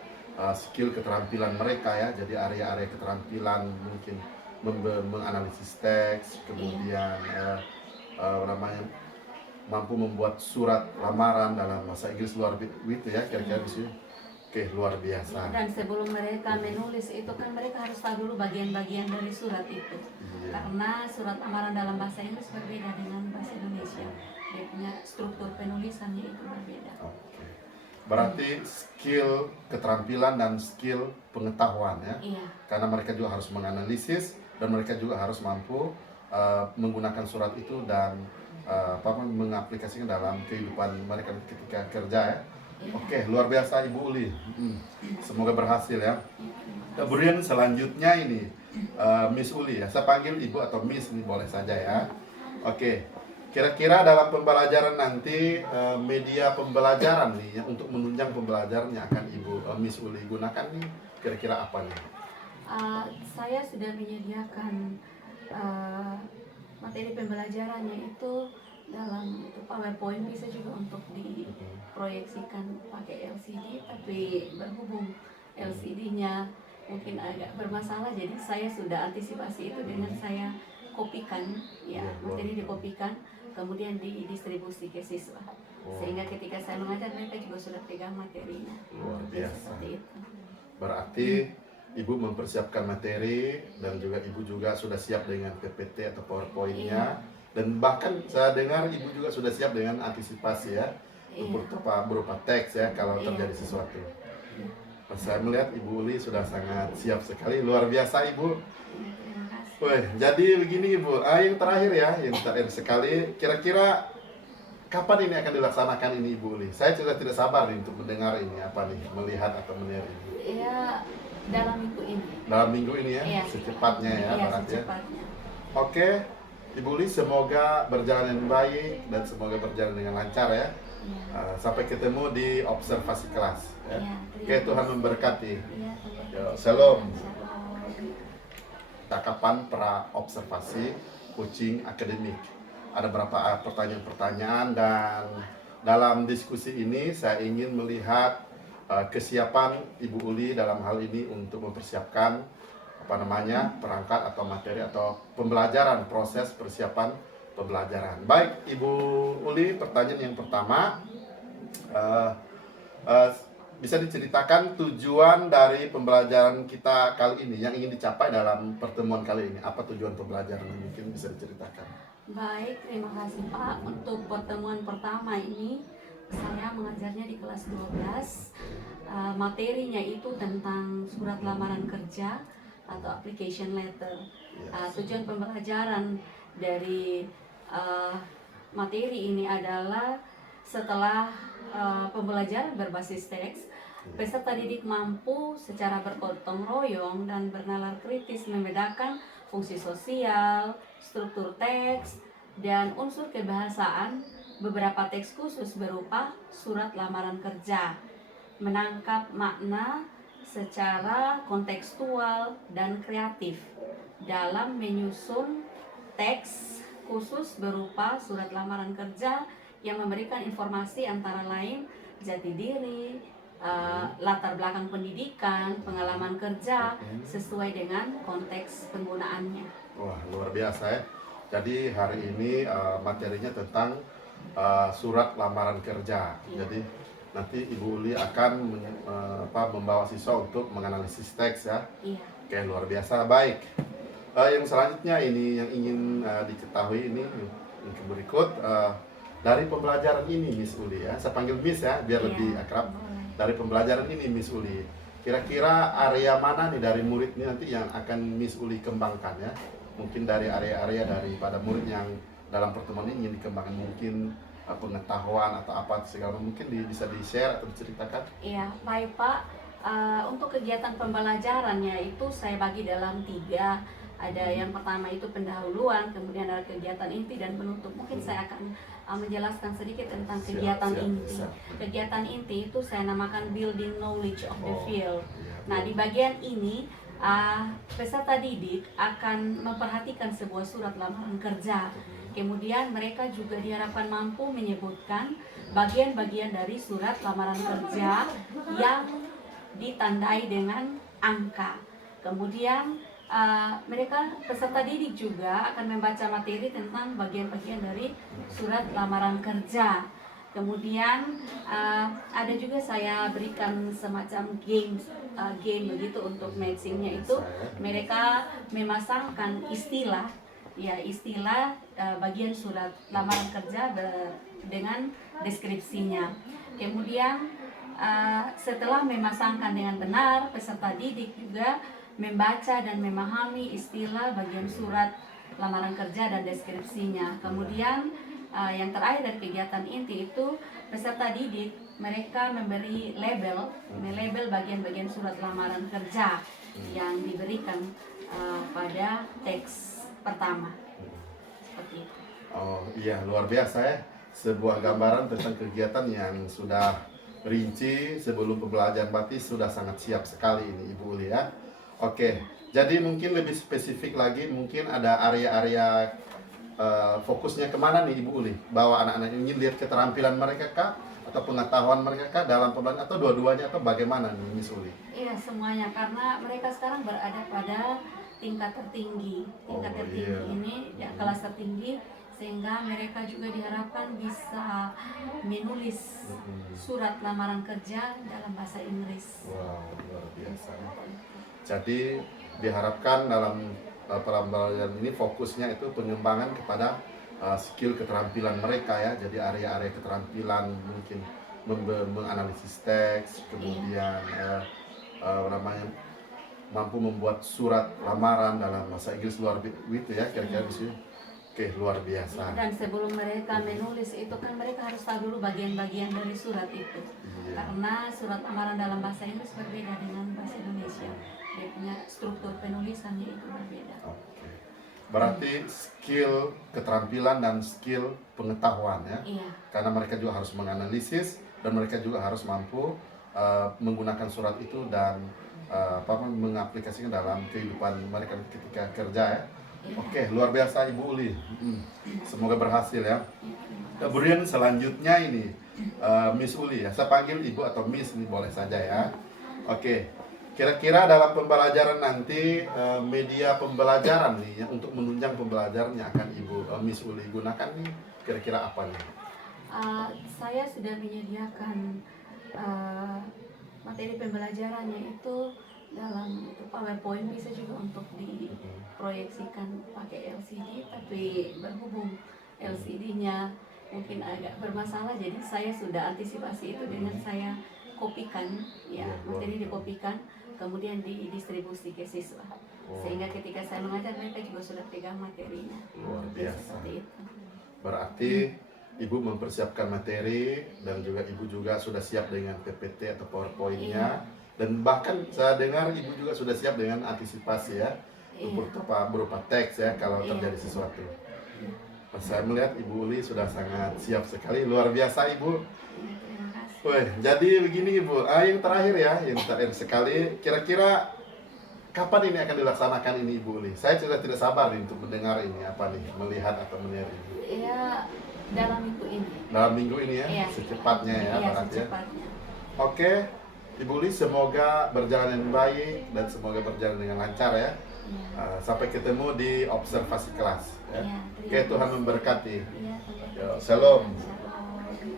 skill keterampilan mereka ya. Jadi area-area keterampilan mungkin menganalisis teks, kemudian mampu membuat surat lamaran dalam bahasa Inggris luar biasa ya, kira-kira di sini. Oke, luar biasa. Dan sebelum mereka menulis itu kan mereka harus tahu dulu bagian-bagian dari surat itu. Karena surat lamaran dalam bahasa Inggris berbeda dengan bahasa Indonesia. Dia punya struktur penulisannya itu berbeda. Oke. Berarti skill keterampilan dan skill pengetahuan ya. Iya. Karena mereka juga harus menganalisis dan mereka juga harus mampu menggunakan surat itu dan mengaplikasikan dalam kehidupan mereka ketika kerja ya. Oke, luar biasa Ibu Uli. Semoga berhasil ya. Kemudian selanjutnya ini Miss Uli ya. Saya panggil Ibu atau Miss ini boleh saja ya. Oke. Kira-kira dalam pembelajaran nanti media pembelajaran nih ya, untuk menunjang pembelajaran yang akan Ibu Miss Uli gunakan nih kira-kira apa nih? Saya sudah menyediakan materi pembelajarannya itu dalam itu PowerPoint, bisa juga untuk diproyeksikan pakai LCD, tapi berhubung LCD-nya mungkin agak bermasalah, jadi saya sudah antisipasi itu dengan saya kopikan ya, materi dikopikan kemudian didistribusi ke siswa, sehingga ketika saya mengajar mereka juga sudah pegang materinya. Luar biasa. Seperti itu. Berarti Ibu mempersiapkan materi dan juga Ibu juga sudah siap dengan PPT atau PowerPoint-nya. Dan bahkan saya dengar Ibu juga sudah siap dengan antisipasi ya, berupa teks ya kalau terjadi sesuatu. Saya melihat Ibu Uli sudah sangat siap sekali, luar biasa Ibu. Terima kasih. Wih, jadi begini Ibu, yang terakhir ya, yang terakhir sekali, kira-kira kapan ini akan dilaksanakan ini Ibu Uli? Saya sudah tidak sabar nih untuk mendengar ini, apa nih, melihat atau melihat ini. Ya, dalam minggu ini. Dalam minggu ini ya, Iya. secepatnya ya, Iya, berarti ya. secepatnya. Oke, Ibu Uli semoga berjalan dengan baik dan semoga berjalan dengan lancar ya. Iya. Sampai ketemu di observasi kelas ya. Iya, Oke, Tuhan memberkati. Iya, Yo, Shalom. Shalom. Tangkapan pra observasi coaching akademik. Ada beberapa pertanyaan-pertanyaan dan dalam diskusi ini saya ingin melihat kesiapan Ibu Uli dalam hal ini untuk mempersiapkan perangkat atau materi atau pembelajaran, proses persiapan pembelajaran. Baik Ibu Uli, pertanyaan yang pertama, bisa diceritakan tujuan dari pembelajaran kita kali ini yang ingin dicapai dalam pertemuan kali ini? Apa tujuan pembelajaran ini? Mungkin bisa diceritakan. Baik, terima kasih Pak. Untuk pertemuan pertama ini saya mengajarnya di kelas 12. Materinya itu tentang surat lamaran kerja atau application letter. Tujuan pembelajaran dari materi ini adalah setelah pembelajaran berbasis teks, peserta didik mampu secara bergotong royong dan bernalar kritis membedakan fungsi sosial, struktur teks, dan unsur kebahasaan beberapa teks khusus berupa surat lamaran kerja, menangkap makna secara kontekstual dan kreatif dalam menyusun teks khusus berupa surat lamaran kerja yang memberikan informasi antara lain jati diri, latar belakang pendidikan, pengalaman kerja sesuai dengan konteks penggunaannya. Wah, luar biasa ya. Jadi hari ini materinya tentang surat lamaran kerja. Jadi nanti Ibu Uli akan membawa siswa untuk menganalisis teks ya. Iya. Oke, luar biasa. Baik. Yang selanjutnya ini yang ingin diketahui ini yang berikut dari pembelajaran ini Miss Uli ya. Saya panggil Miss ya biar lebih akrab. Dari pembelajaran ini Miss Uli, kira-kira area mana nih dari murid ini nanti yang akan Miss Uli kembangkan ya? Mungkin dari area-area daripada murid yang dalam pertemuan ini ingin dikembangkan, mungkin pengetahuan atau apa segala mungkin bisa di-share atau diceritakan? Iya, baik Pak. Untuk kegiatan pembelajarannya itu saya bagi dalam 3. Ada yang pertama itu pendahuluan, kemudian ada kegiatan inti dan penutup. Mungkin saya akan menjelaskan sedikit tentang kegiatan inti. Kegiatan inti itu saya namakan building knowledge of the field. Nah, di bagian ini peserta didik akan memperhatikan sebuah surat lamaran kerja. Kemudian mereka juga diharapkan mampu menyebutkan bagian-bagian dari surat lamaran kerja yang ditandai dengan angka. Kemudian mereka peserta didik juga akan membaca materi tentang bagian-bagian dari surat lamaran kerja. Kemudian ada juga saya berikan semacam game begitu untuk matchingnya itu. Mereka memasangkan istilah bagian surat lamaran kerja dengan deskripsinya. Kemudian setelah memasangkan dengan benar, peserta didik juga membaca dan memahami istilah bagian surat lamaran kerja dan deskripsinya. Kemudian yang terakhir dari kegiatan inti itu peserta didik mereka memberi melabel bagian-bagian surat lamaran kerja yang diberikan pada teks pertama. Seperti itu. Oh iya, luar biasa ya. Sebuah gambaran tentang kegiatan yang sudah rinci sebelum pembelajaran berarti sudah sangat siap sekali ini Ibu Uli ya. Oke, jadi mungkin lebih spesifik lagi, mungkin ada area-area fokusnya kemana nih Ibu Uli? Bahwa anak-anak ingin lihat keterampilan mereka kah? Atau pengetahuan mereka kah dalam pembelajaran? Atau dua-duanya? Atau bagaimana nih Miss Uli? Iya, semuanya. Karena mereka sekarang berada pada tingkat tertinggi. Tingkat tertinggi ini ya, kelas tertinggi. Sehingga mereka juga diharapkan bisa menulis surat lamaran kerja dalam bahasa Inggris. Wow, luar biasa. Jadi diharapkan dalam pembelajaran ini fokusnya itu pengembangan kepada skill keterampilan mereka ya. Jadi area-area keterampilan mungkin menganalisis teks, kemudian mampu membuat surat lamaran dalam bahasa Inggris luar biasa ya kira-kira di sini. Oke, luar biasa. Dan sebelum mereka menulis itu kan mereka harus tahu dulu bagian-bagian dari surat itu. Karena surat lamaran dalam bahasa Inggris berbeda dengan bahasa Indonesia. Dia punya struktur penulisannya itu berbeda. Oke. Berarti skill keterampilan dan skill pengetahuan ya. Iya. Karena mereka juga harus menganalisis dan mereka juga harus mampu menggunakan surat itu dan mengaplikasikan dalam kehidupan mereka ketika kerja ya. Oke, luar biasa Ibu Uli. Semoga berhasil ya. Kemudian selanjutnya ini Miss Uli ya. Saya panggil Ibu atau Miss ini boleh saja ya. Oke. Kira-kira dalam pembelajaran nanti media pembelajaran nih ya, untuk menunjang pembelajaran yang akan Ibu Miss Uli gunakan nih kira-kira apa nih? Saya sudah menyediakan materi pembelajarannya itu dalam PowerPoint, bisa juga untuk diproyeksikan pakai LCD, tapi berhubung LCD-nya mungkin agak bermasalah, jadi saya sudah antisipasi itu dengan saya kopikan, ya, Iya, materi dikopikan, kemudian didistribusi ke siswa. Sehingga ketika saya mengajar mereka juga sudah pegang materinya. Luar Jadi biasa. seperti itu. Berarti Ibu mempersiapkan materi dan juga Ibu juga sudah siap dengan PPT atau PowerPoint-nya. Dan bahkan saya dengar Ibu juga sudah siap dengan antisipasi ya, Iya. berupa teks ya kalau Iya. terjadi sesuatu. Saya melihat Ibu Uli sudah sangat siap sekali, luar biasa Ibu. Terima kasih. Weh, jadi begini Ibu, yang terakhir ya, yang terakhir sekali, kira-kira kapan ini akan dilaksanakan ini Ibu Uli? Saya sudah tidak sabar nih untuk mendengar ini, apa nih, melihat atau melihat ini. Ya, dalam minggu ini. Dalam minggu ini ya, Iya. secepatnya ya, Iya, berarti ya. secepatnya. Oke, Ibu Uli semoga berjalan dengan baik dan semoga berjalan dengan lancar ya. Iya. Sampai ketemu di observasi kelas ya. Iya, Oke, Tuhan memberkati. Iya, Yo, shalom. Shalom.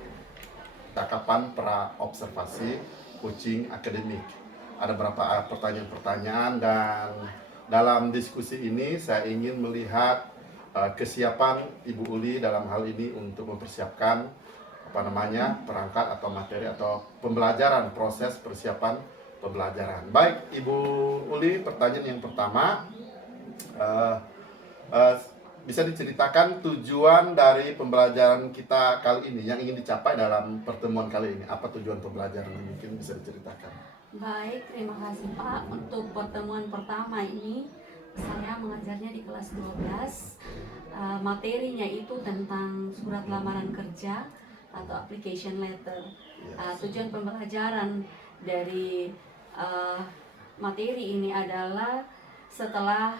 Tangkapan pra observasi coaching akademik. Ada beberapa pertanyaan-pertanyaan dan dalam diskusi ini saya ingin melihat kesiapan Ibu Uli dalam hal ini untuk mempersiapkan perangkat atau materi atau pembelajaran, proses persiapan pembelajaran. Baik Ibu Uli, pertanyaan yang pertama, bisa diceritakan tujuan dari pembelajaran kita kali ini yang ingin dicapai dalam pertemuan kali ini? Apa tujuan pembelajaran ini? Mungkin bisa diceritakan. Baik, terima kasih Pak. Untuk pertemuan pertama ini saya mengajarnya di kelas 12. Materinya itu tentang surat lamaran kerja atau application letter. Tujuan pembelajaran dari materi ini adalah setelah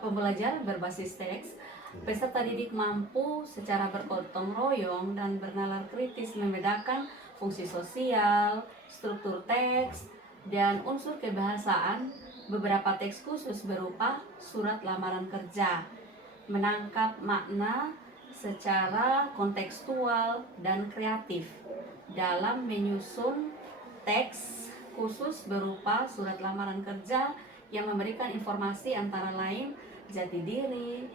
pembelajaran berbasis teks, peserta didik mampu secara bergotong royong dan bernalar kritis membedakan fungsi sosial, struktur teks, dan unsur kebahasaan beberapa teks khusus berupa surat lamaran kerja, menangkap makna secara kontekstual dan kreatif dalam menyusun teks khusus berupa surat lamaran kerja yang memberikan informasi antara lain jati diri,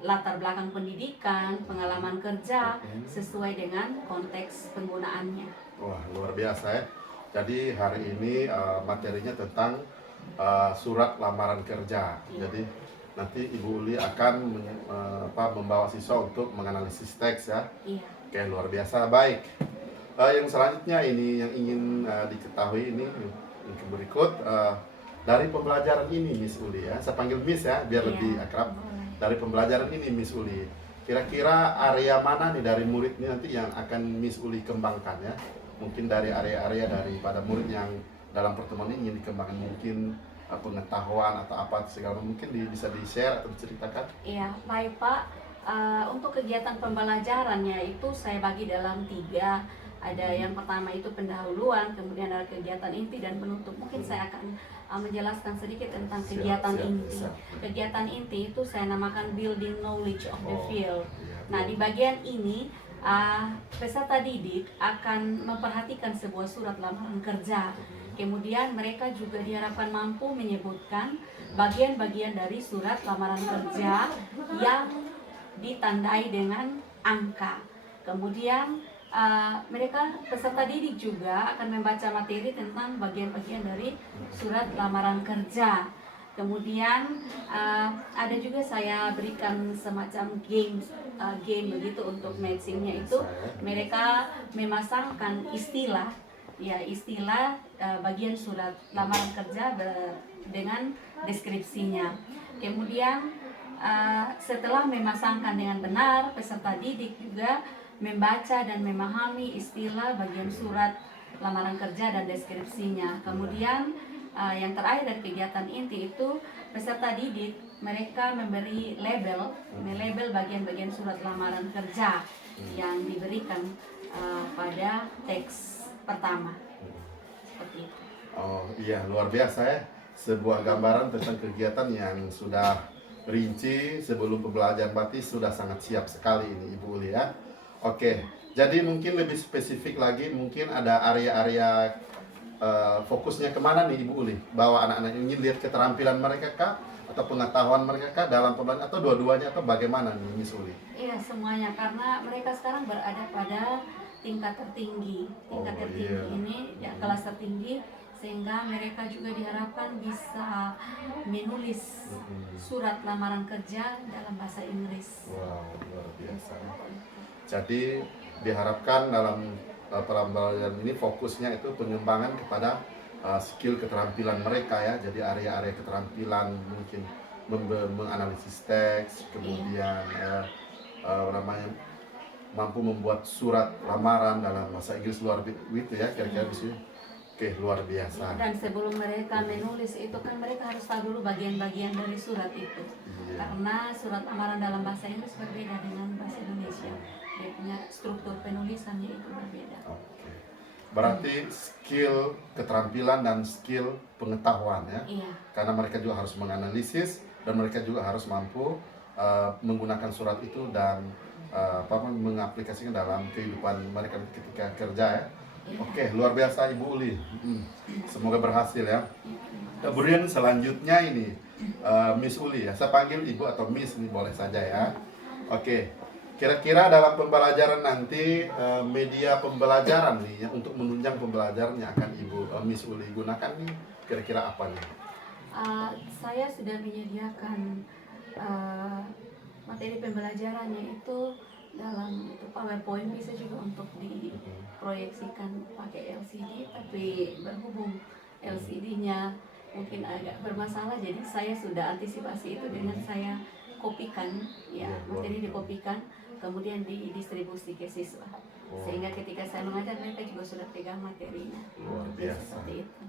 latar belakang pendidikan, pengalaman kerja sesuai dengan konteks penggunaannya. Wah, luar biasa ya. Jadi hari ini materinya tentang surat lamaran kerja. Jadi nanti Ibu Uli akan membawa siswa untuk menganalisis teks ya. Iya. Oke, luar biasa. Baik. Yang selanjutnya ini yang ingin diketahui ini yang berikut dari pembelajaran ini Miss Uli ya. Saya panggil Miss ya biar lebih akrab. Dari pembelajaran ini Miss Uli, kira-kira area mana nih dari murid ini nanti yang akan Miss Uli kembangkan ya? Mungkin dari area-area daripada murid yang dalam pertemuan ini ingin dikembangkan, mungkin pengetahuan atau apa segala mungkin bisa di-share atau diceritakan. Iya, baik Pak. Untuk kegiatan pembelajarannya itu saya bagi dalam 3. Ada yang pertama itu pendahuluan, kemudian ada kegiatan inti dan penutup. Mungkin saya akan menjelaskan sedikit tentang kegiatan inti. Kegiatan inti itu saya namakan building knowledge of the field. Nah, di bagian ini peserta didik akan memperhatikan sebuah surat lamaran kerja. Kemudian mereka juga diharapkan mampu menyebutkan bagian-bagian dari surat lamaran kerja yang ditandai dengan angka. Kemudian mereka peserta didik juga akan membaca materi tentang bagian-bagian dari surat lamaran kerja. Kemudian ada juga saya berikan semacam game begitu untuk matchingnya itu. Mereka memasangkan istilah bagian surat lamaran kerja dengan deskripsinya. Kemudian setelah memasangkan dengan benar, peserta didik juga membaca dan memahami istilah bagian surat lamaran kerja dan deskripsinya. Kemudian yang terakhir dari kegiatan inti itu peserta didik mereka memberi melabel bagian-bagian surat lamaran kerja yang diberikan pada teks pertama. Seperti itu. Oh iya, luar biasa ya. Sebuah gambaran tentang kegiatan yang sudah rinci sebelum pembelajaran berarti sudah sangat siap sekali ini Ibu Uli ya. Oke, jadi mungkin lebih spesifik lagi, mungkin ada area-area fokusnya kemana nih Ibu Uli? Bahwa anak-anak ingin lihat keterampilan mereka kah? Atau atau pengetahuan mereka dalam pembelajaran atau dua-duanya atau bagaimana nih Miss Uli? Iya, semuanya, karena mereka sekarang berada pada tingkat tertinggi. Tingkat Oh, tertinggi iya. ini ya, kelas tertinggi, sehingga mereka juga diharapkan bisa menulis surat lamaran kerja dalam bahasa Inggris. Wow, luar biasa. Jadi diharapkan dalam pembelajaran ini fokusnya itu pengembangan kepada skill keterampilan mereka ya. Jadi area-area keterampilan mungkin menganalisis teks, kemudian namanya mampu membuat surat lamaran dalam bahasa Inggris luar itu ya kira-kira di sini. Oke, luar biasa. Dan sebelum mereka menulis itu kan mereka harus tahu dulu bagian-bagian dari surat itu. Iya. Karena surat lamaran dalam bahasa Inggris berbeda dengan bahasa Indonesia. Dia punya struktur penulisannya itu berbeda. Oke. Berarti skill keterampilan dan skill pengetahuan ya. Iya. Karena mereka juga harus menganalisis dan mereka juga harus mampu menggunakan surat itu dan mengaplikasikan dalam kehidupan mereka ketika kerja ya. Oke, luar biasa Ibu Uli. Semoga berhasil ya. Kemudian selanjutnya ini Miss Uli ya. Saya panggil Ibu atau Miss ini boleh saja ya. Oke. Kira-kira dalam pembelajaran nanti media pembelajaran nih ya, untuk menunjang pembelajarannya akan Ibu Miss Uli gunakan nih kira-kira apa nih? Saya sudah menyediakan materi pembelajarannya itu dalam itu PowerPoint, bisa juga untuk diproyeksikan pakai LCD, tapi berhubung LCD-nya mungkin agak bermasalah, jadi saya sudah antisipasi itu dengan saya kopikan ya, materi dikopikan kemudian didistribusi ke siswa, sehingga ketika saya mengajar mereka juga sudah pegang materinya. Luar biasa. Seperti itu.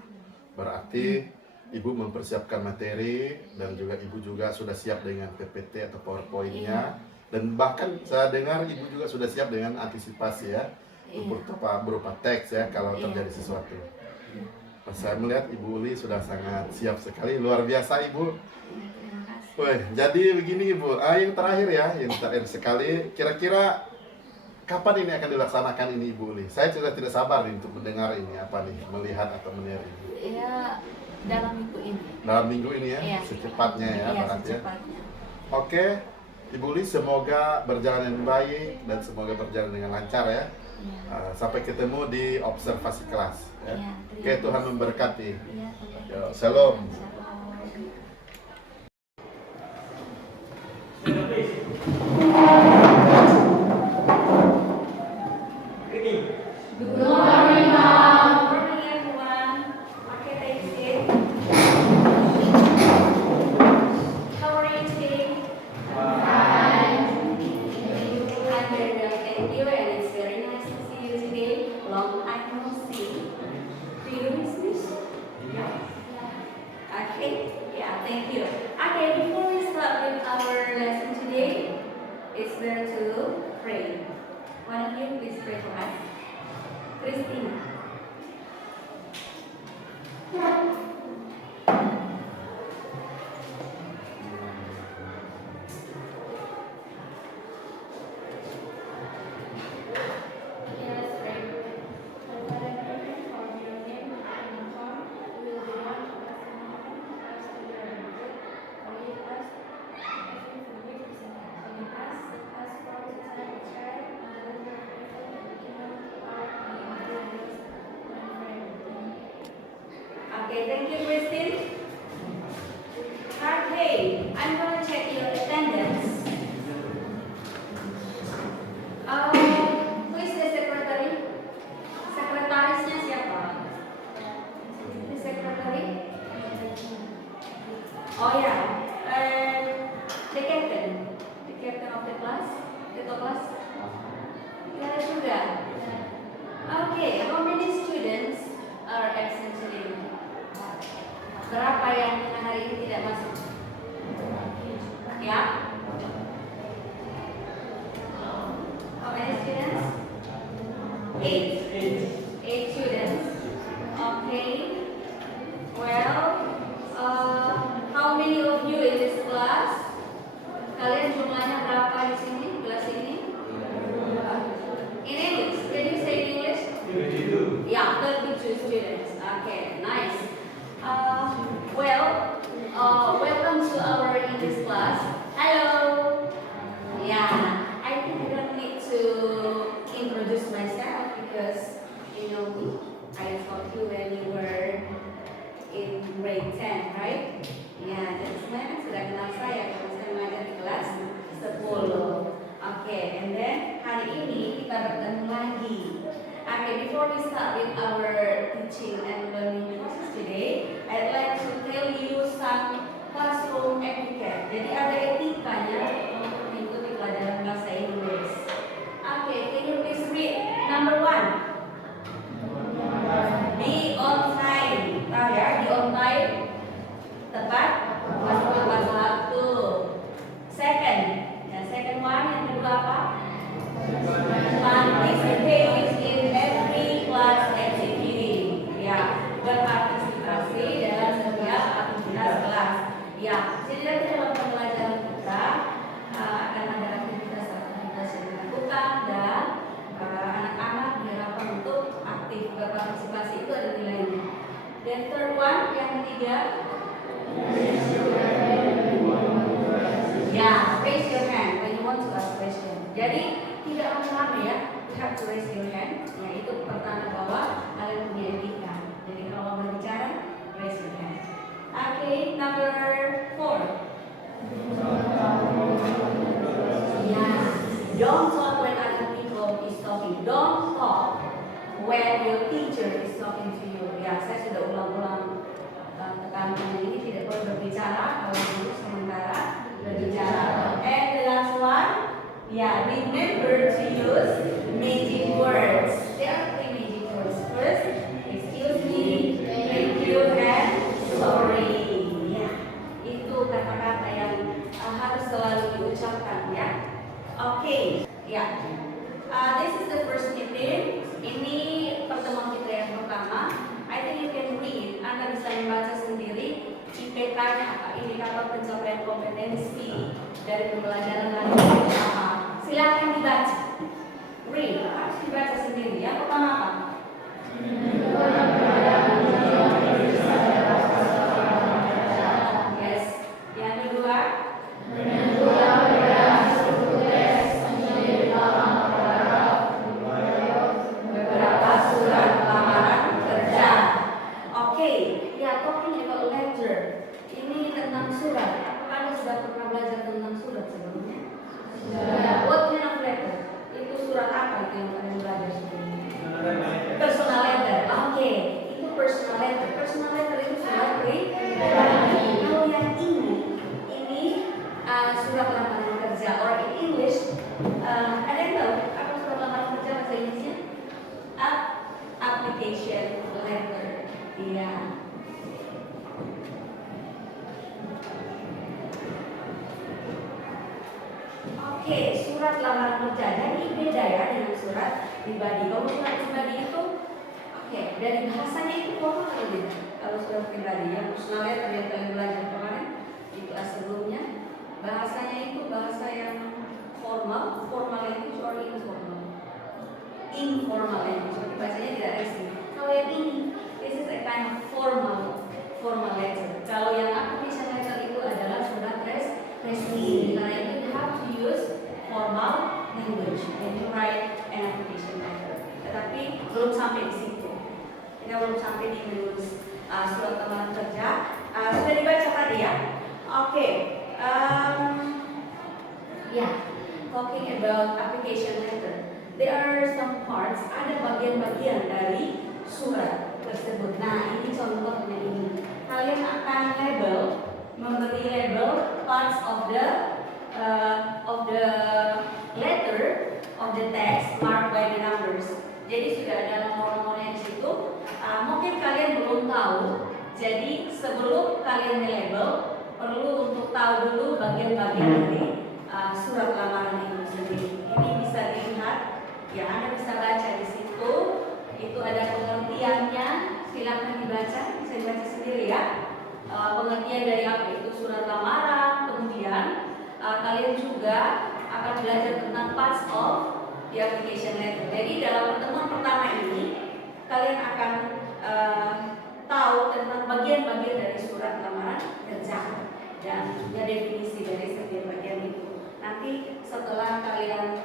Berarti Ibu mempersiapkan materi dan juga Ibu juga sudah siap dengan PPT atau PowerPoint-nya. Dan bahkan saya dengar Ibu juga sudah siap dengan antisipasi ya, berupa teks ya kalau terjadi sesuatu. Saya melihat Ibu Uli sudah sangat siap sekali, luar biasa Ibu. Terima kasih. Wih, jadi begini Ibu, yang terakhir ya, yang terakhir sekali, kira-kira kapan ini akan dilaksanakan ini Ibu Uli? Saya sudah tidak sabar nih untuk mendengar ini apa nih, melihat atau melihat ini. Ya, dalam minggu ini. Dalam minggu ini ya, Iya. secepatnya ya, Iya, berarti ya. secepatnya. Oke, Ibu Uli semoga berjalan dengan baik dan semoga berjalan dengan lancar ya. Iya. Sampai ketemu di observasi kelas. Ya. Iya, Oke, Tuhan memberkati. Iya, Tuhan. Yo, shalom. Good morning, everyone. Okay, take a seat. How are you today? I'm very well, thank you, and it's very nice to see you today. Long time no see. Do you miss this? Yeah. Okay. Yeah, thank you. Okay, before we start with our lesson today, it's better to pray. One of you, please pray for us. Christina. Yes, pray. Father, I pray for your name and come. You will be one of us in heaven. Us to your good. Forgive us everything from which we sin. Forgive us for the time of trial, and deliver us from evil. The kingdom, power, and the glory, and forever. Okay, thank you, Christine. Okay, I'm going to check your attendance. Who is the secretary? Sekretarisnya siapa? The secretary? Oh ya, the captain of the class, ketua kelas. Ada juga. Okay, how many students are absent today? Berapa yang hari ini tidak masuk? Ya? How many students? 8 students. Okay. Well, how many of you in this class? Kalian jumlahnya berapa di sini? Kelas ini? In English? Can you say in English? 32. Yeah, 32 students. Okay, nice. Welcome to our bertemu lagi. Okay, before we start with our teaching and learning process today, I'd like to tell you some classroom etiquette. Jadi ada etikanya untuk mengikuti pelajaran bahasa Inggris. Okay, can you please read number 1? Be on time. Tahu ya, be on time. Tepat masuk tepat waktu. Second, ya second one yang kedua apa? Participate in every class activity. Ya, berpartisipasi dalam setiap aktivitas kelas. Ya, jadi nanti dalam pembelajaran kita akan ada aktivitas-aktivitas yang dilakukan dan anak-anak diharapkan untuk aktif berpartisipasi, itu ada nilainya. Dan third one, yang ketiga, ya, raise your hand when you want to ask question. Jadi tidak rame-rame ya, you have to raise your hand. Ya, itu pertanda bahwa kalian punya etika. Jadi kalau berbicara, raise your hand. Okay, number 4. Ya, don't talk when other people is talking. Don't talk when your teacher is talking to you. Ya, saya sudah ulang-ulang tekankan ini, tidak boleh berbicara kalau guru sementara berbicara. And the last one, ya, remember to use magic words. There are 3 magic words. First, excuse me, thank you, and sorry. Ya, itu kata-kata yang harus selalu diucapkan ya. Oke, ya. This is the first meeting. Ini pertemuan kita yang pertama. I think you can read. Anda bisa membaca sendiri IPK-nya apa, indikator pencapaian kompetensi dari pembelajaran hari ini apa. Silakan dibaca. Read, harus dibaca sendiri. Yang pertama apa? Yes. Yang kedua? Beberapa surat lamaran kerja. Oke, ya, talking about letter. Ini tentang surat. Apakah Anda sudah pernah belajar tentang surat sebelumnya? What kind of letter? Itu surat apa itu yang kalian belajar sebelumnya? Personal letter. Oke, itu personal letter. Personal letter itu surat pribadi. Kalau yang ini surat lamaran kerja. Or in English, ada yang tahu apa surat lamaran kerja bahasa Inggrisnya? Application letter. Iya. Oke, surat lamaran kerja. Dan ini beda ya dengan surat pribadi. Kalau surat pribadi itu, oke, dari bahasanya itu formal atau tidak? Kalau surat pribadi ya, personal letter yang kalian belajar kemarin itu sebelumnya, bahasanya itu bahasa yang formal, formal language or informal? Informal language, jadi bahasanya tidak resmi. Kalau yang ini, this is a kind of formal letter. Kalau yang application letter itu adalah surat resmi. Karena itu you have to use formal language when you write an application letter. Tetapi belum sampai di situ. Kita belum sampai di menulis surat lamaran kerja. Sudah dibaca tadi ya? Oke. Yeah, talking about application letter. There are some parts, ada bagian-bagian dari surat tersebut. Nah, ini contohnya ini. Kalian akan memberi label parts of the letter of the text marked by the numbers. Jadi sudah ada nomor-nomornya di situ. Mungkin kalian belum tahu. Jadi sebelum kalian label, perlu untuk tahu dulu bagian-bagian dari surat lamaran itu sendiri. Ini bisa dilihat. Ya, Anda bisa baca di situ. Itu ada pengertiannya. Silakan dibaca, bisa dibaca sendiri ya. Pengertian dari apa itu surat lamaran. Kemudian kalian juga akan belajar tentang parts of the application letter. Jadi dalam pertemuan pertama ini kalian akan tahu tentang bagian-bagian dari surat lamaran kerja dan juga definisi dari setiap bagian itu. Nanti setelah kalian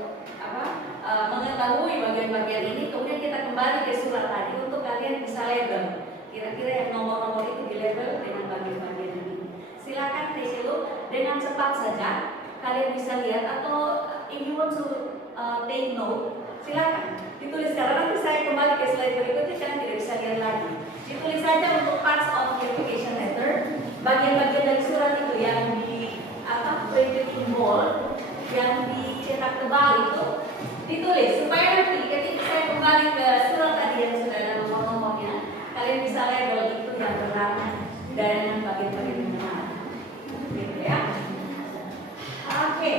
mengetahui bagian-bagian ini, kemudian kita kembali ke surat tadi untuk kalian bisa label. Kira-kira yang nomor-nomor itu di label dengan bagian-bagian ini. Silakan take a look dengan cepat saja. Kalian bisa lihat atau if you want to take note, Silakan ditulis, karena nanti saya kembali ke slide berikutnya, kalian tidak bisa lihat lagi. Ditulis saja untuk parts of the application letter, bagian-bagian dari surat itu yang di printed in bold, yang dicetak tebal itu ditulis supaya nanti ketika saya kembali ke surat tadi yang sudah ada nomor-nomornya, kalian bisa label itu yang berwarna dan bagian-bagian yang mana, gitu ya. Oke,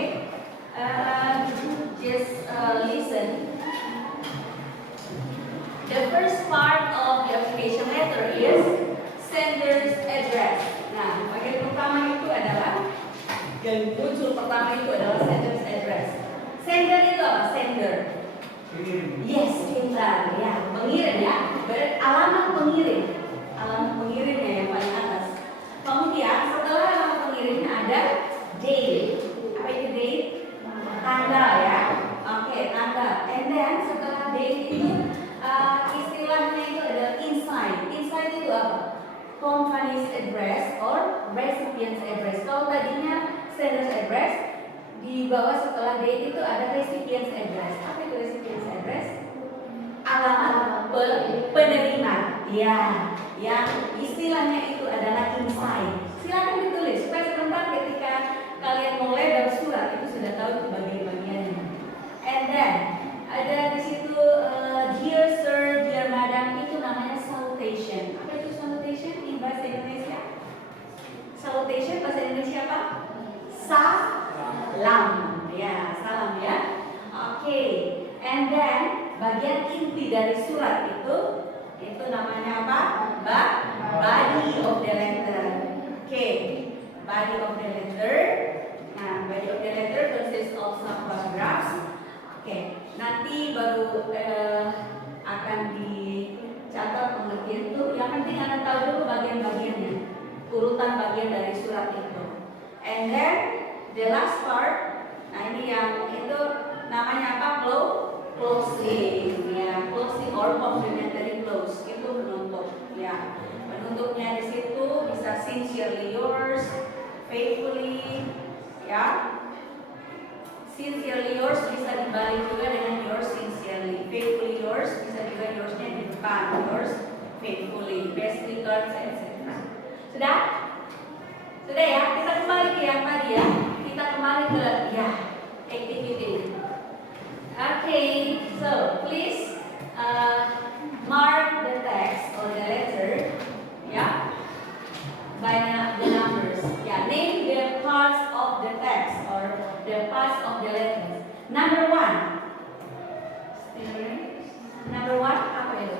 just listen. The first part of the application letter is sender's address. Nah, bagian pertama itu adalah yang muncul pertama itu adalah sender's address. Sender itu apa? Sender. Yes, pintar ya. Pengirim ya. Alamat pengirim. Alamat pengirimnya yang paling atas. Kemudian setelah alamat pengirimnya ada date. Apa itu date? Tanggal ya. Oke, tanggal. And then setelah date itu istilahnya itu adalah inside. Inside itu apa? Company's address or recipient's address. Kalau tadinya sender's address, di bawah setelah date itu ada recipient's address. Apa itu recipient's address? Alamat penerima. Ya, yang istilahnya itu adalah inside. Silakan ditulis supaya sebentar ketika kalian mau label surat itu sudah tahu itu bagian-bagiannya. And then ada di situ dear sir, dear madam, itu namanya salutation. Apa itu salutation in bahasa Indonesia? Salutation bahasa Indonesia apa? Salam. Ya, salam ya. Oke. And then bagian inti dari surat itu namanya apa? Body of the letter. Oke. Body of the letter. Nah, body of the letter consists of some paragraphs. Oke, nanti baru akan dicatat pengertian itu. Yang penting Anda tahu dulu bagian-bagiannya, urutan bagian dari surat itu. And then the last part, nah ini yang itu namanya apa? Closing, ya, closing or complimentary close itu penutup, ya. Penutupnya di situ bisa sincerely yours, faithfully, ya. Sincerely yours bisa dibalik juga dengan yours sincerely. Faithfully yours bisa juga yoursnya di depan, yours faithfully, best regards, etc. Sudah? Sudah ya? Kita kembali ke yang tadi ya. Kita kembali ke ya activity. Okay, so please mark the text or the letter, yeah, by the numbers. Yeah, name the parts of the text or the parts of the letters. Number one. Number one apa itu?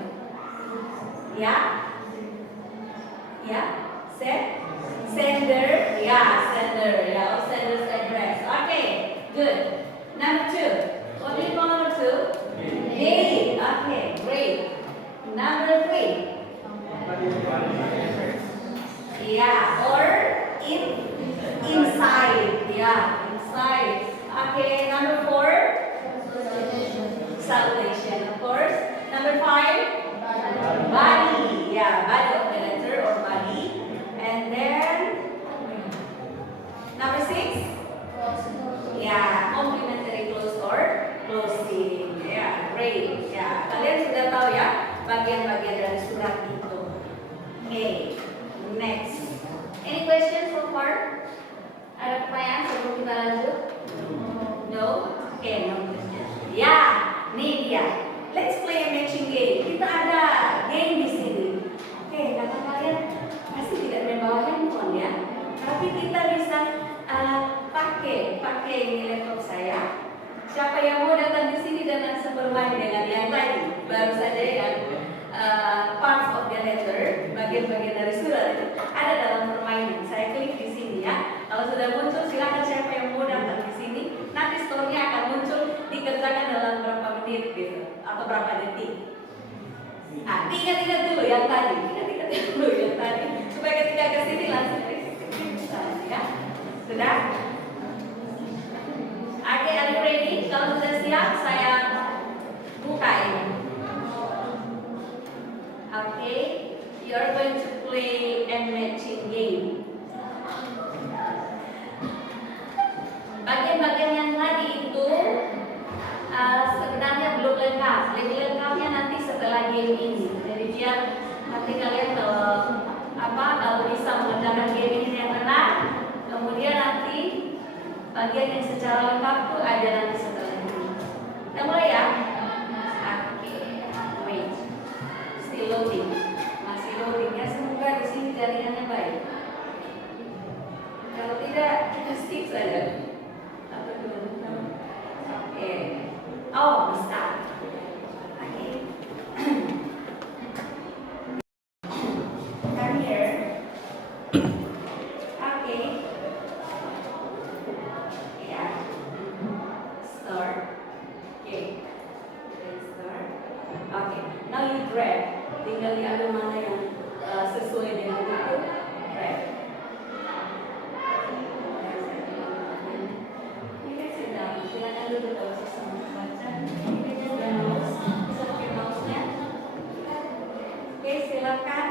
Ya, ya, sender, ya, sender, ya, or sender's address. Okay, good. Number two. What do you call number two? Date. Okay, great. Number three. Yeah, or inside. Yeah, inside. Okay, number four. Salutation, of course. Number five. Body. Yeah, body of the letter or body. And then number six. Yeah, complimentary close or closing. Yeah, great. Ya, kalian sudah tahu ya bagian-bagian dari surat itu. Okay, next. Any questions so far? Ada pertanyaan sebelum kita lanjut? No? Okay, no question. Ya, nih dia. Let's play a matching game. Kita ada game di sini. Oke, kata kalian pasti tidak membawa handphone ya. Tapi kita bisa pakai ini laptop saya. Siapa yang mau datang di sini dan langsung bermain dengan yang tadi, baru saja yang parts of the letter, bagian-bagian dari surat itu ada dalam permainan. Saya klik di sini ya. Kalau sudah muncul, silakan siapa yang mau datang di sini. Nanti store-nya akan muncul, dikerjakan dalam berapa menit gitu atau berapa detik. Nah, ingat-ingat dulu yang tadi, ingat-ingat dulu yang tadi, supaya ketika ke sini langsung ya. Sudah? Oke, are you ready? Kalau sudah siap, saya buka ini. Okay, you are going to play a matching game. Bagian-bagian yang tadi itu sebenarnya belum game ini. Jadi biar nanti kalian kalau bisa mengerjakan game ini dengan benar, kemudian nanti bagian yang secara lengkap tuh ada nanti setelah ini. Kita mulai ya. Oke, wait, still loading, masih loading ya. Semoga di sini jaringannya baik. Kalau tidak, kita skip saja. Oke. Oh, bisa. Oke. Come here. Oke. Ya. Start. Oke. Start. Oke. Now you drag. Tinggal diambil mana yang sesuai dengan itu. Drag. Silakan dulu kalau susah membaca. Ini sudah mouse, bisa pakai mouse-nya. Oke, silakan.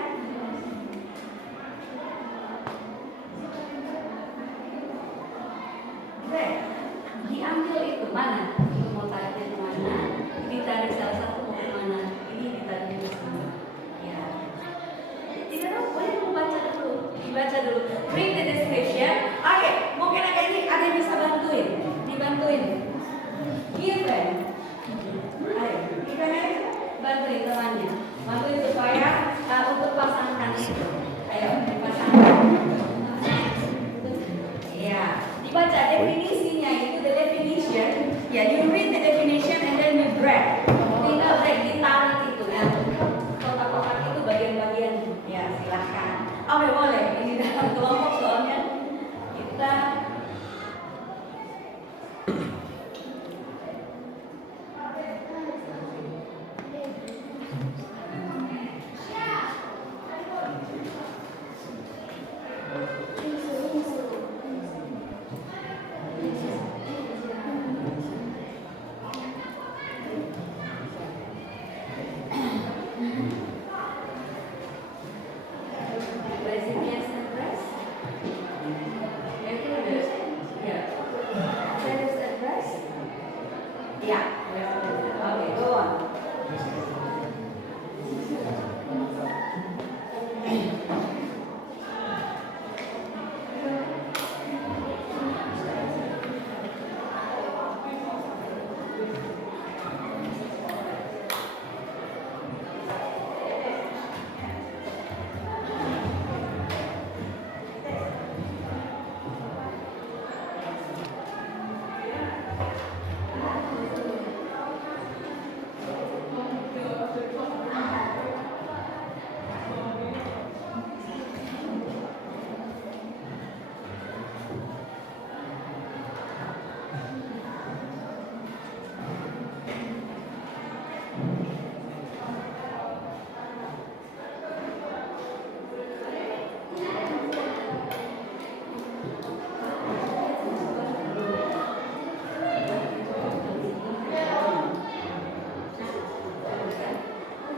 Oke, diambil itu mana? Itu mau tariknya kemana? Ditarik salah satu mau kemana? Ini ditariknya ke sana. Ya. Tidak tahu, boleh membaca dulu. Dibaca dulu. Read the description. Oke, mungkin ada yang bisa bantuin. Dibantuin. Given. Ayo, given aja. Bantuin temannya. Bantuin supaya untuk pasangkan itu. Ayo, dipasangkan. Ya, dibaca definisinya itu the definition. Ya, you read the definition and then you drag. Tinggal drag, ditarik itu kan. Kotak-kotak itu bagian-bagian. Ya, silahkan. Oke, boleh. Ini dalam kelompok soalnya kita recipients address. Itu ada. Ya. Sales address. Ya. Oke, go on.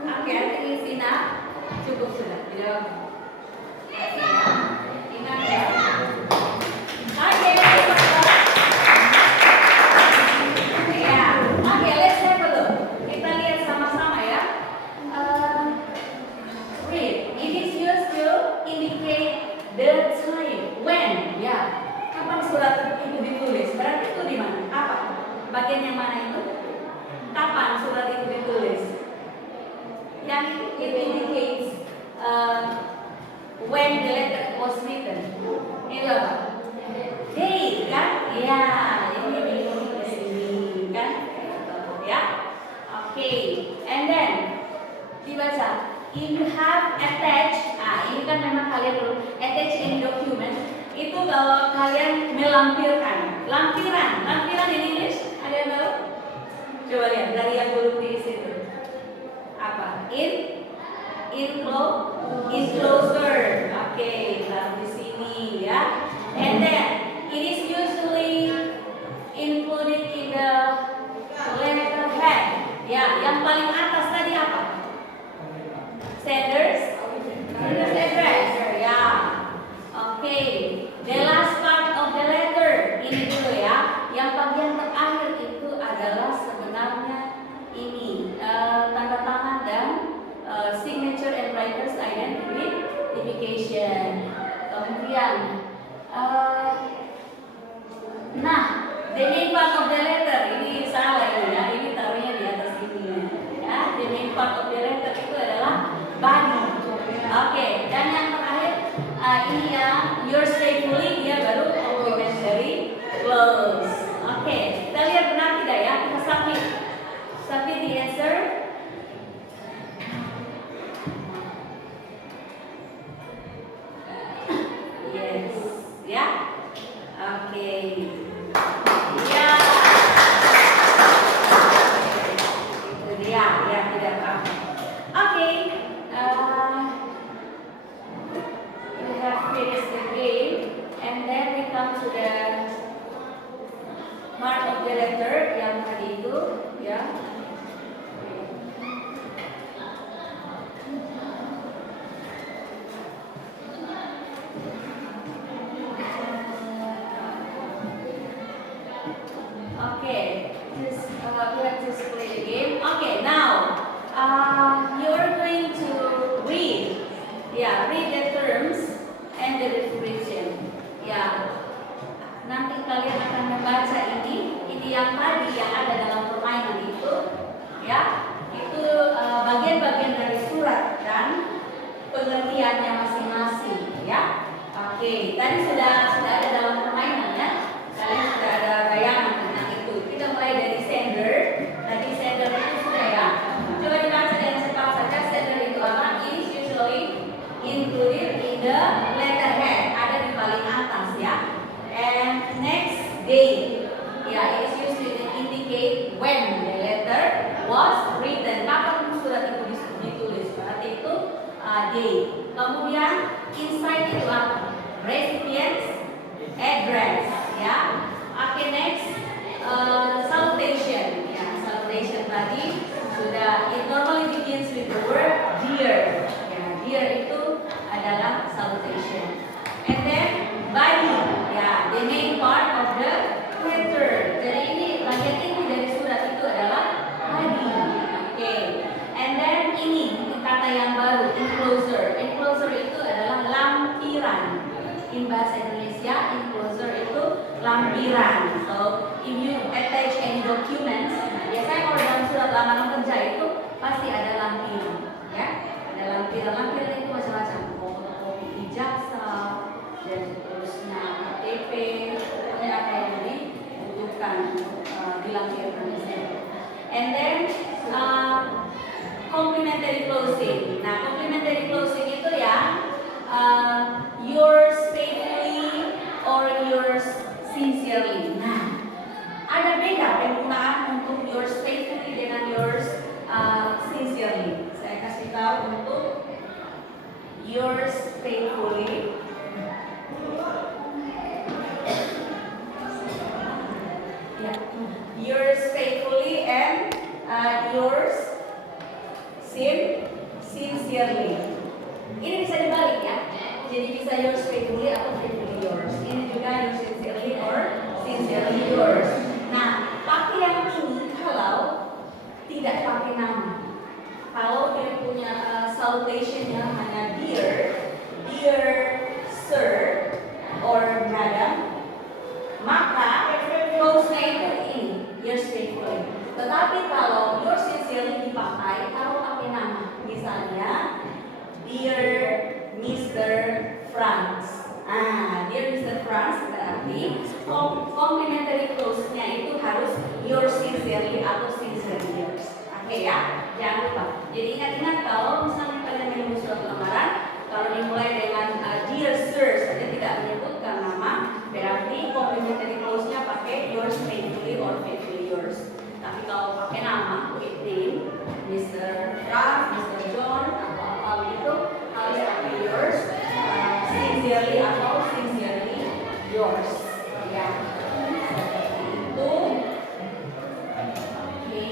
Oke, artinya Sina cukup sudah. Tidak. Ingat ya. Oke, ya. Oke, let's have a look. Kita lihat sama-sama ya. Read. It is used to indicate the time when. Ya. Kapan surat itu ditulis? Berarti itu di mana? Apa? Bagian yang mana itu? Kapan surat itu ditulis? Yang it indicates when the letter was written. Ini apa? Date kan? Ya, ini di sini kan? Ya. Oke. And then dibaca. If you have attached, ini kan memang kalian perlu attach any document. Itu kalau kalian melampirkan, lampiran in English, ada yang tahu? Coba lihat dari yang belum di situ. Apa? Enclosure. Oke, taruh di sini ya. And then it is usually included in the letter head. Ya, yang paling atas tadi apa? Sender's address. Ya. Oke. The last part of the letter ini dulu ya. Yang bagian terakhir itu adalah sebenarnya ini tanda tangan dan part of the letter itu adalah body. Oke, dan yang terakhir ini ya, yours faithfully, dia baru complimentary close. Oke, kita lihat benar tidak ya? Kita submit the answer. Yes, ya. Oke. Ya. Itu dia, ya tidak apa. Oke. We have finished the game, and then we come to the mark of the letter yang tadi itu, ya. Okay, we have to play the game. Okay, now you are going to read, read the terms and the description. Nanti kalian akan membaca ini yang tadi yang ada dalam permainan itu, itu bagian-bagian dari surat dan pengertiannya masing-masing, Oke, tadi sudah ada dalam permainan ya. Kalian sudah ada bayangan tentang itu. Kita mulai dari sender. Tadi sender itu sudah ya. Coba dibaca dengan cepat saja. Sender itu apa? Is usually included in the letterhead. Ada di paling atas ya. And next date. It is used to indicate when the letter was written. Kapan surat itu ditulis? Berarti itu date. Kemudian inside itu apa? Recipients, address. Okay, next salutation. Salutation tadi sudah. It normally begins with the word dear. Dear itu adalah salutation. And then body. The main part of the letter. Jadi ini bagian ini dari surat itu adalah body. Okay. And then ini kata yang baru, enclosure. Enclosure itu adalah lampiran. In bahasa Indonesia, enclosure itu lampiran. So, if you attach any documents, biasanya kalau dalam surat lamaran kerja itu pasti ada lampiran, Ada lampiran. Lampiran itu macam-macam, fotokopi ijazah dan seterusnya, KTP, pokoknya apa yang dibutuhkan dilampirkan di sini. And then complimentary closing. Nah, complimentary closing itu yours faithfully or yours sincerely. Nah, ada beda penggunaan untuk yours faithfully dengan yours sincerely. Saya kasih tahu untuk yours faithfully. Yours faithfully and yours sincerely. Ini bisa dibalik ya. Jadi bisa yours faithfully atau faithfully yours. Ini juga yours sincerely or sincerely yours. Nah, pakai yang ini kalau tidak pakai nama. Kalau dia punya salutationnya hanya dear sir or madam, maka close-nya itu ini yours faithfully. Tetapi kalau yours sincerely dipakai kalau pakai nama, misalnya dear Mr. Franz. Dear Mr. Franz berarti complimentary close-nya itu harus yours sincerely atau sincerely yours. Oke ya, jangan lupa. Jadi ingat-ingat kalau misalnya kalian menulis surat lamaran, kalau dimulai dengan dear sir saja tidak menyebutkan nama, berarti complimentary close-nya pakai yours faithfully or faithfully yours. Tapi kalau pakai nama, with name, Mr. Franz, Mr. John, atau itu harus pakai yours sincerely atau sincerely yours. Seperti itu. Oke.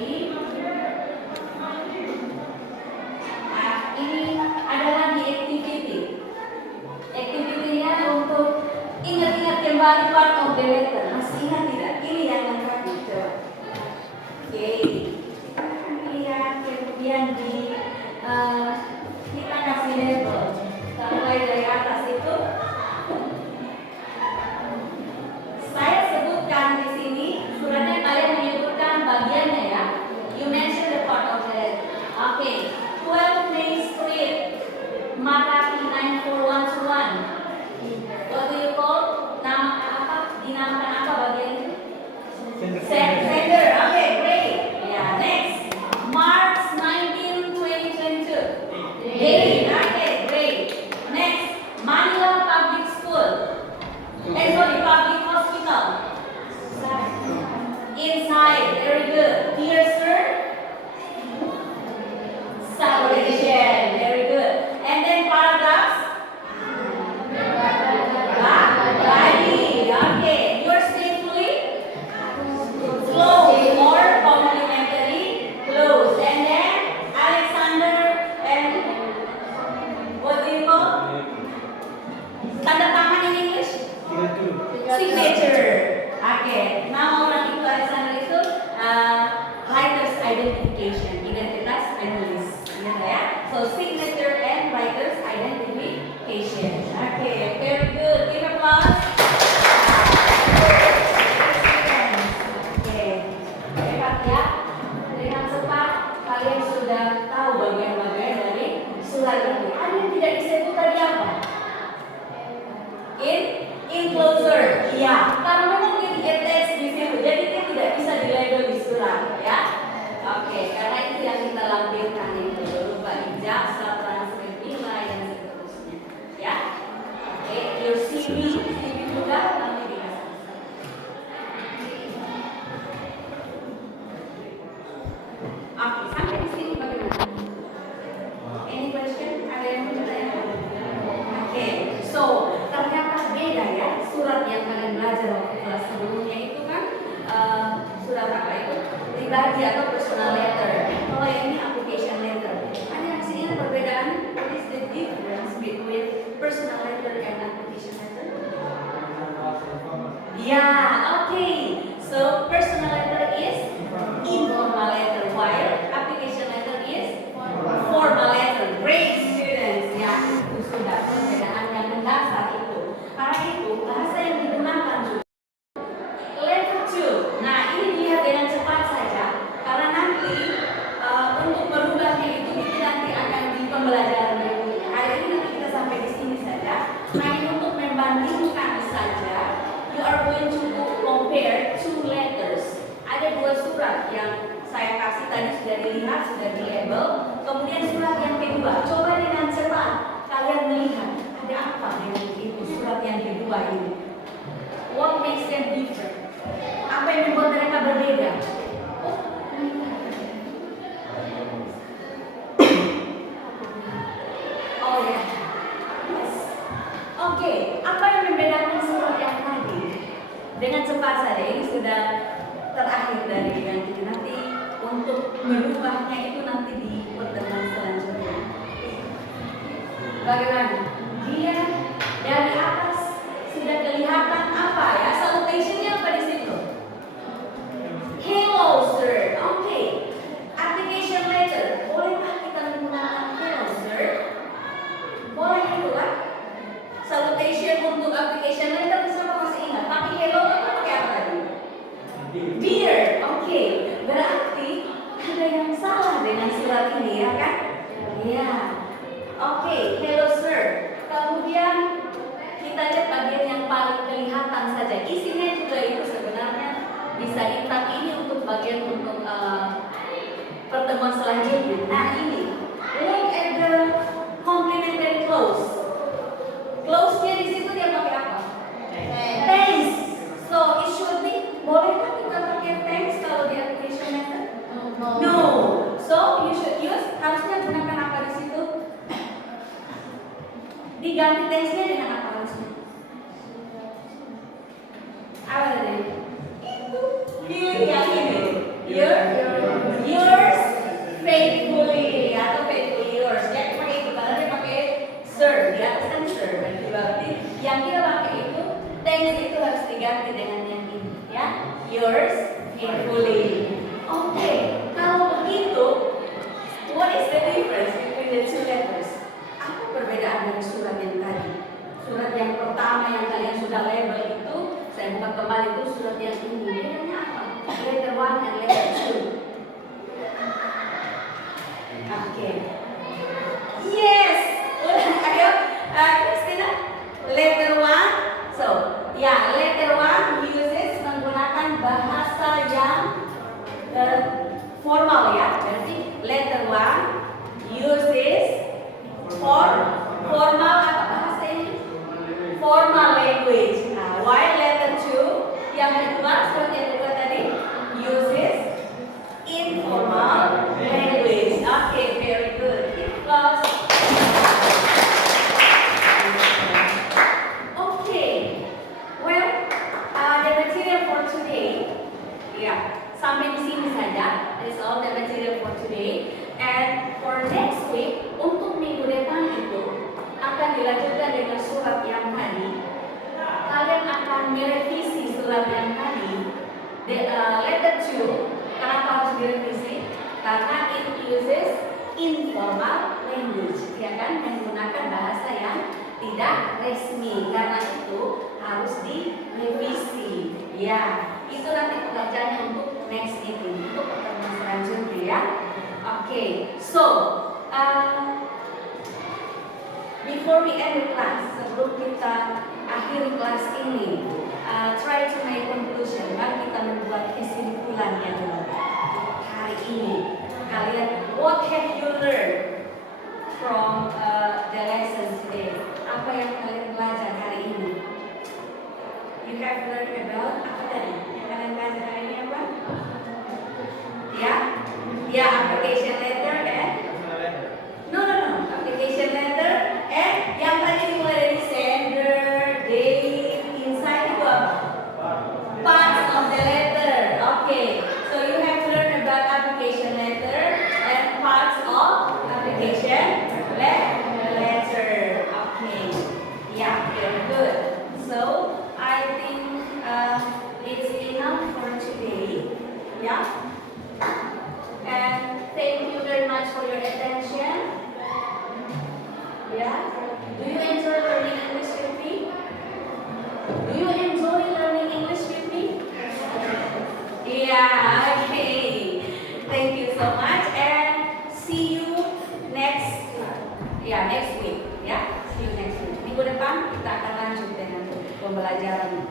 identification, identitas penulis, gitu ya. So signature and writer's identification. Okay, very good. Give applause. Oke, hebat ya. Dengan cepat kalian sudah tahu bagian-bagian dari surat ini. Ada yang tidak disebut tadi apa? Enclosure, ya, karena memang dia di-attach di situ, jadi dia tidak bisa dilabel di surat, ya. Oke, karena itu yang kita lampirkan itu berupa ijazah, transkrip nilai dan seterusnya, ya. Oke, your CV juga nanti dikasih. Oke, sampai di sini bagaimana? Any question? Ada yang mau bertanya? Oke, so ternyata beda ya surat yang kalian belajar waktu kelas sebelumnya itu kan surat apa itu? Pribadi atau personal letter. Kalau yang ini application letter. Ada yang sini perbedaan? What is the difference between personal letter and application letter? Ya, oke. So personal letter is informal letter, while application letter is formal letter. Great students, ya itu sudah perbedaan yang mendasar itu. Karena itu bahasa yang digunakan juga letter 2. Nah ini dilihat dengan cepat saja, karena nanti untuk merubahnya itu nanti akan di pembelajaran berikutnya. Hari ini nanti kita sampai di sini saja. Nah ini untuk membandingkan saja, you are going to compare two letters. Ada dua surat yang saya kasih tadi sudah dilihat, sudah di-label. Kemudian surat yang kedua, coba dengan cepat kalian melihat ada apa dengan itu surat yang kedua ini. What makes them different? Apa yang membuat mereka berbeda? Oh ya, yes. Oke, apa yang membedakan surat yang tadi? Dengan cepat saja, ini sudah terakhir dari yang ini. Nanti untuk merubahnya itu nanti di pertemuan selanjutnya. Bagaimana? Dia dari atas sudah kelihatan apa ya? Salutationnya apa di situ? Hello sir. Oke. Application letter. Bolehkah kita menggunakan hello sir? Boleh itu kan? Salutation untuk application letter siapa masih ingat? Tapi hello itu pakai apa tadi? Dear. Oke. Berarti ada yang salah dengan surat ini ya kan? Ya. Oke, hello sir. Kemudian kita lihat bagian yang paling kelihatan saja. Isinya juga itu sebenarnya bisa hitam. Ini untuk bagian untuk pertemuan selanjutnya. Nah ini, look at the complementary clause. Clause-nya di situ dia pakai apa? Thanks. So it should be. Bolehkah kita pakai thanks kalau di application letter? No. So you should use. Harusnya gunakan apa di situ? Diganti thanks-nya dengan apa harusnya? Apa tadi? Yang ini. Yours faithfully atau faithfully yours. Dia pakai itu karena dia pakai sir. Di atas kan sir. Berarti yang kita pakai itu thanks itu harus diganti dengan yang ini, ya. Yours faithfully. Oke. Kalau begitu, what is the difference between the two letters? Apa perbedaan dari surat yang tadi? Surat yang pertama yang kalian sudah label itu, saya buka kembali itu surat yang ini. Bedanya apa? Letter 1 and letter 2. Oke. Yes. Ayo, Christina. Letter 1. So, ya, letter 1 uses menggunakan bahasa yang formal ya. Jadi letter 1 uses formal apa bahasa ini? Formal language. Nah, while letter 2 yang kedua, surat yang kedua tadi uses informal language. Okay, very good. Because okay, well, the material for today, sampai di sini saja. That's all the material for today. And for next week, untuk minggu depan itu akan dilanjutkan dengan surat yang tadi. Kalian akan merevisi surat yang tadi. Letter 2, kenapa harus direvisi? informal language, ya kan, menggunakan bahasa yang tidak resmi. Karena itu harus direvisi. Ya, itu nanti pekerjaannya untuk next meeting, untuk pertemuan selanjutnya ya. Oke, so before we end the class, sebelum kita akhiri kelas ini, try to make conclusion. Mari kita membuat kesimpulannya dulu. Hari ini, kalian, what have you learned from the lesson today? Apa yang kalian belajar hari ini? You have learned about apa tadi? Yang kalian belajar hari ini apa? Ya, ya, application letter and no, application letter and yang tadi mulai dari sender, date, inside itu apa? Parts of the letter. Okay, so you have learned about application letter and parts of application letter. Okay, yeah, very good. So I think it's enough for today. Yeah. And thank you very much for your attention. Yeah. Do you enjoy learning English with me? Do you enjoy learning English with me? Yeah, okay. Thank you so much and see you next week. Ya, see you next week. Minggu depan kita akan lanjut dengan pembelajaran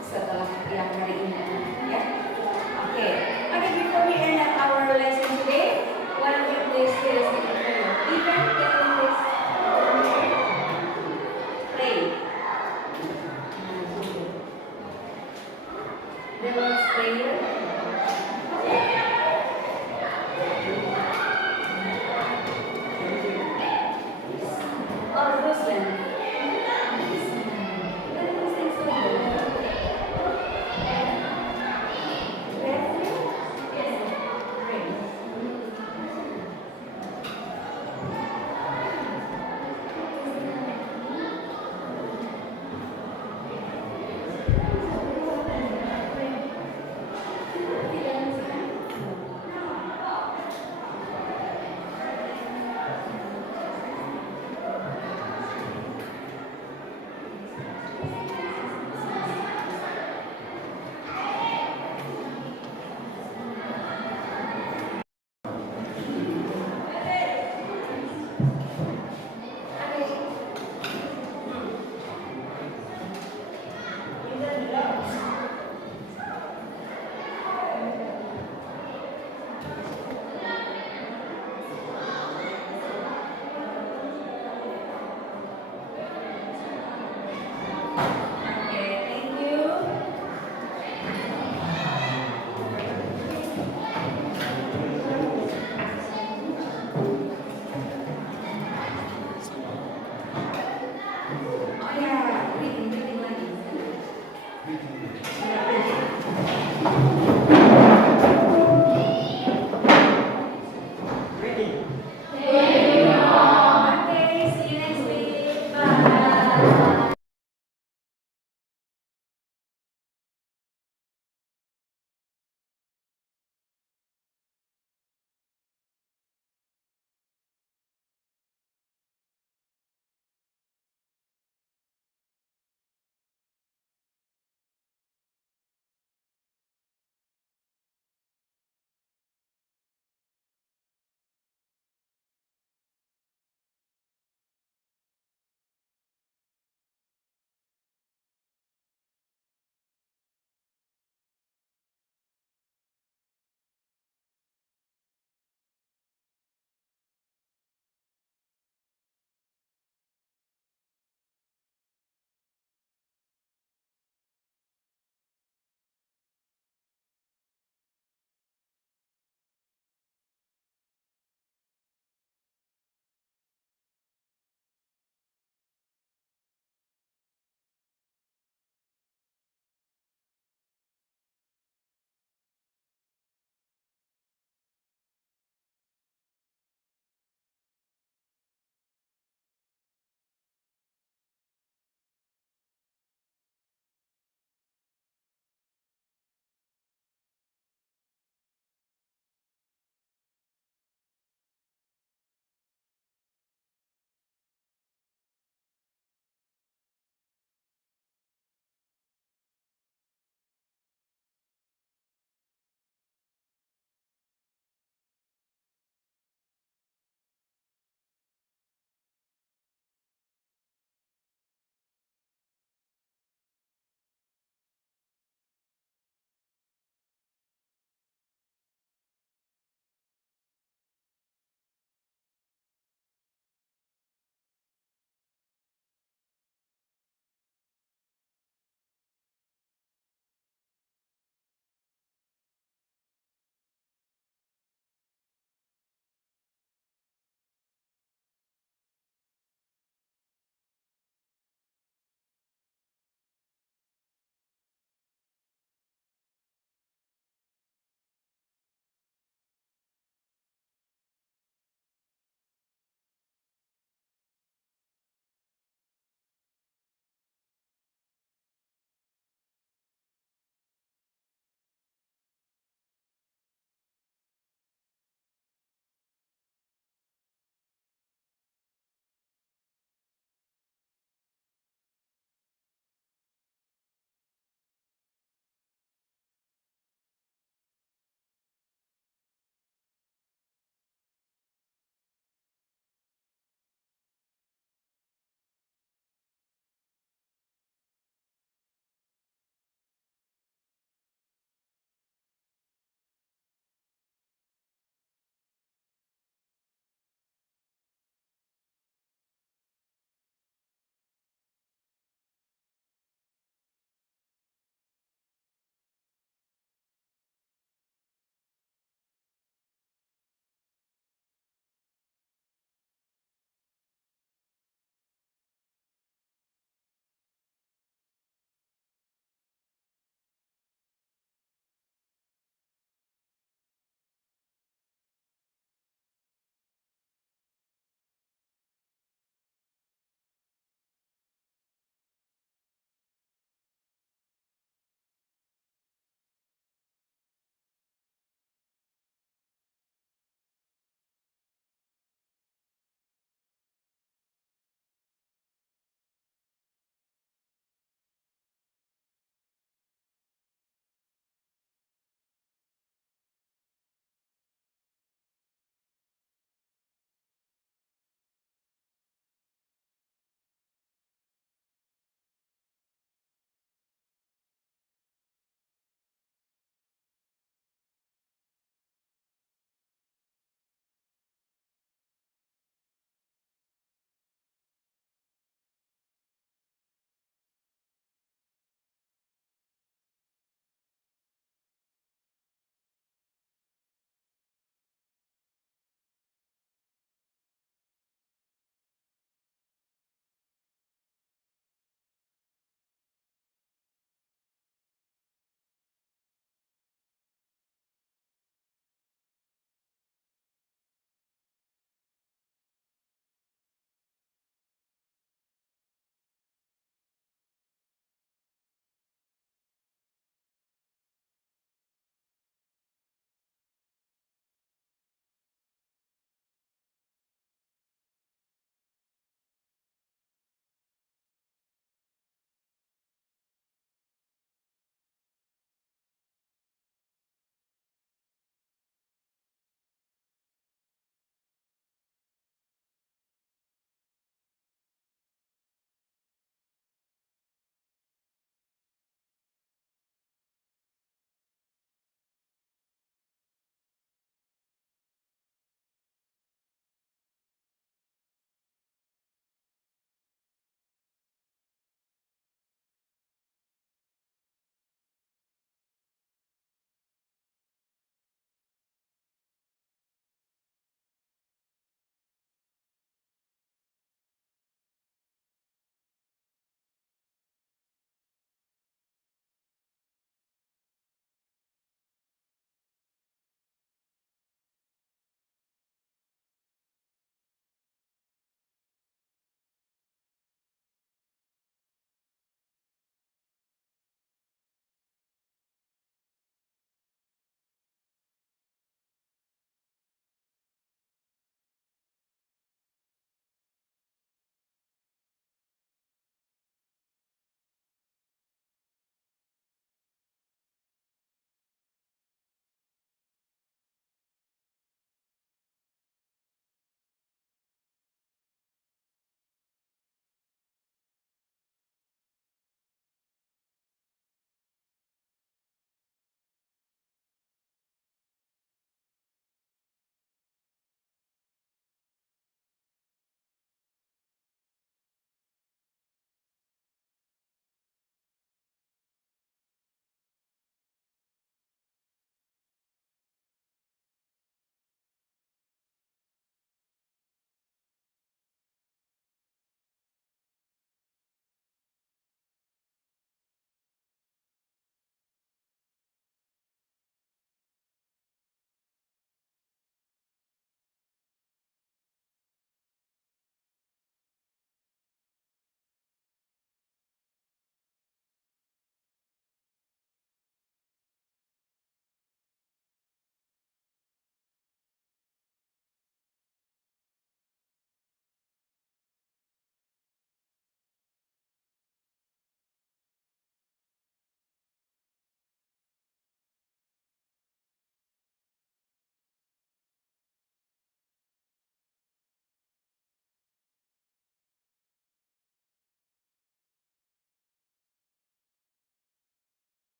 setelah yang hari ini. Ya. Okay, before we end up our lesson today, one of you please say a second prayer. Even can you please pray? The Lord's Prayer.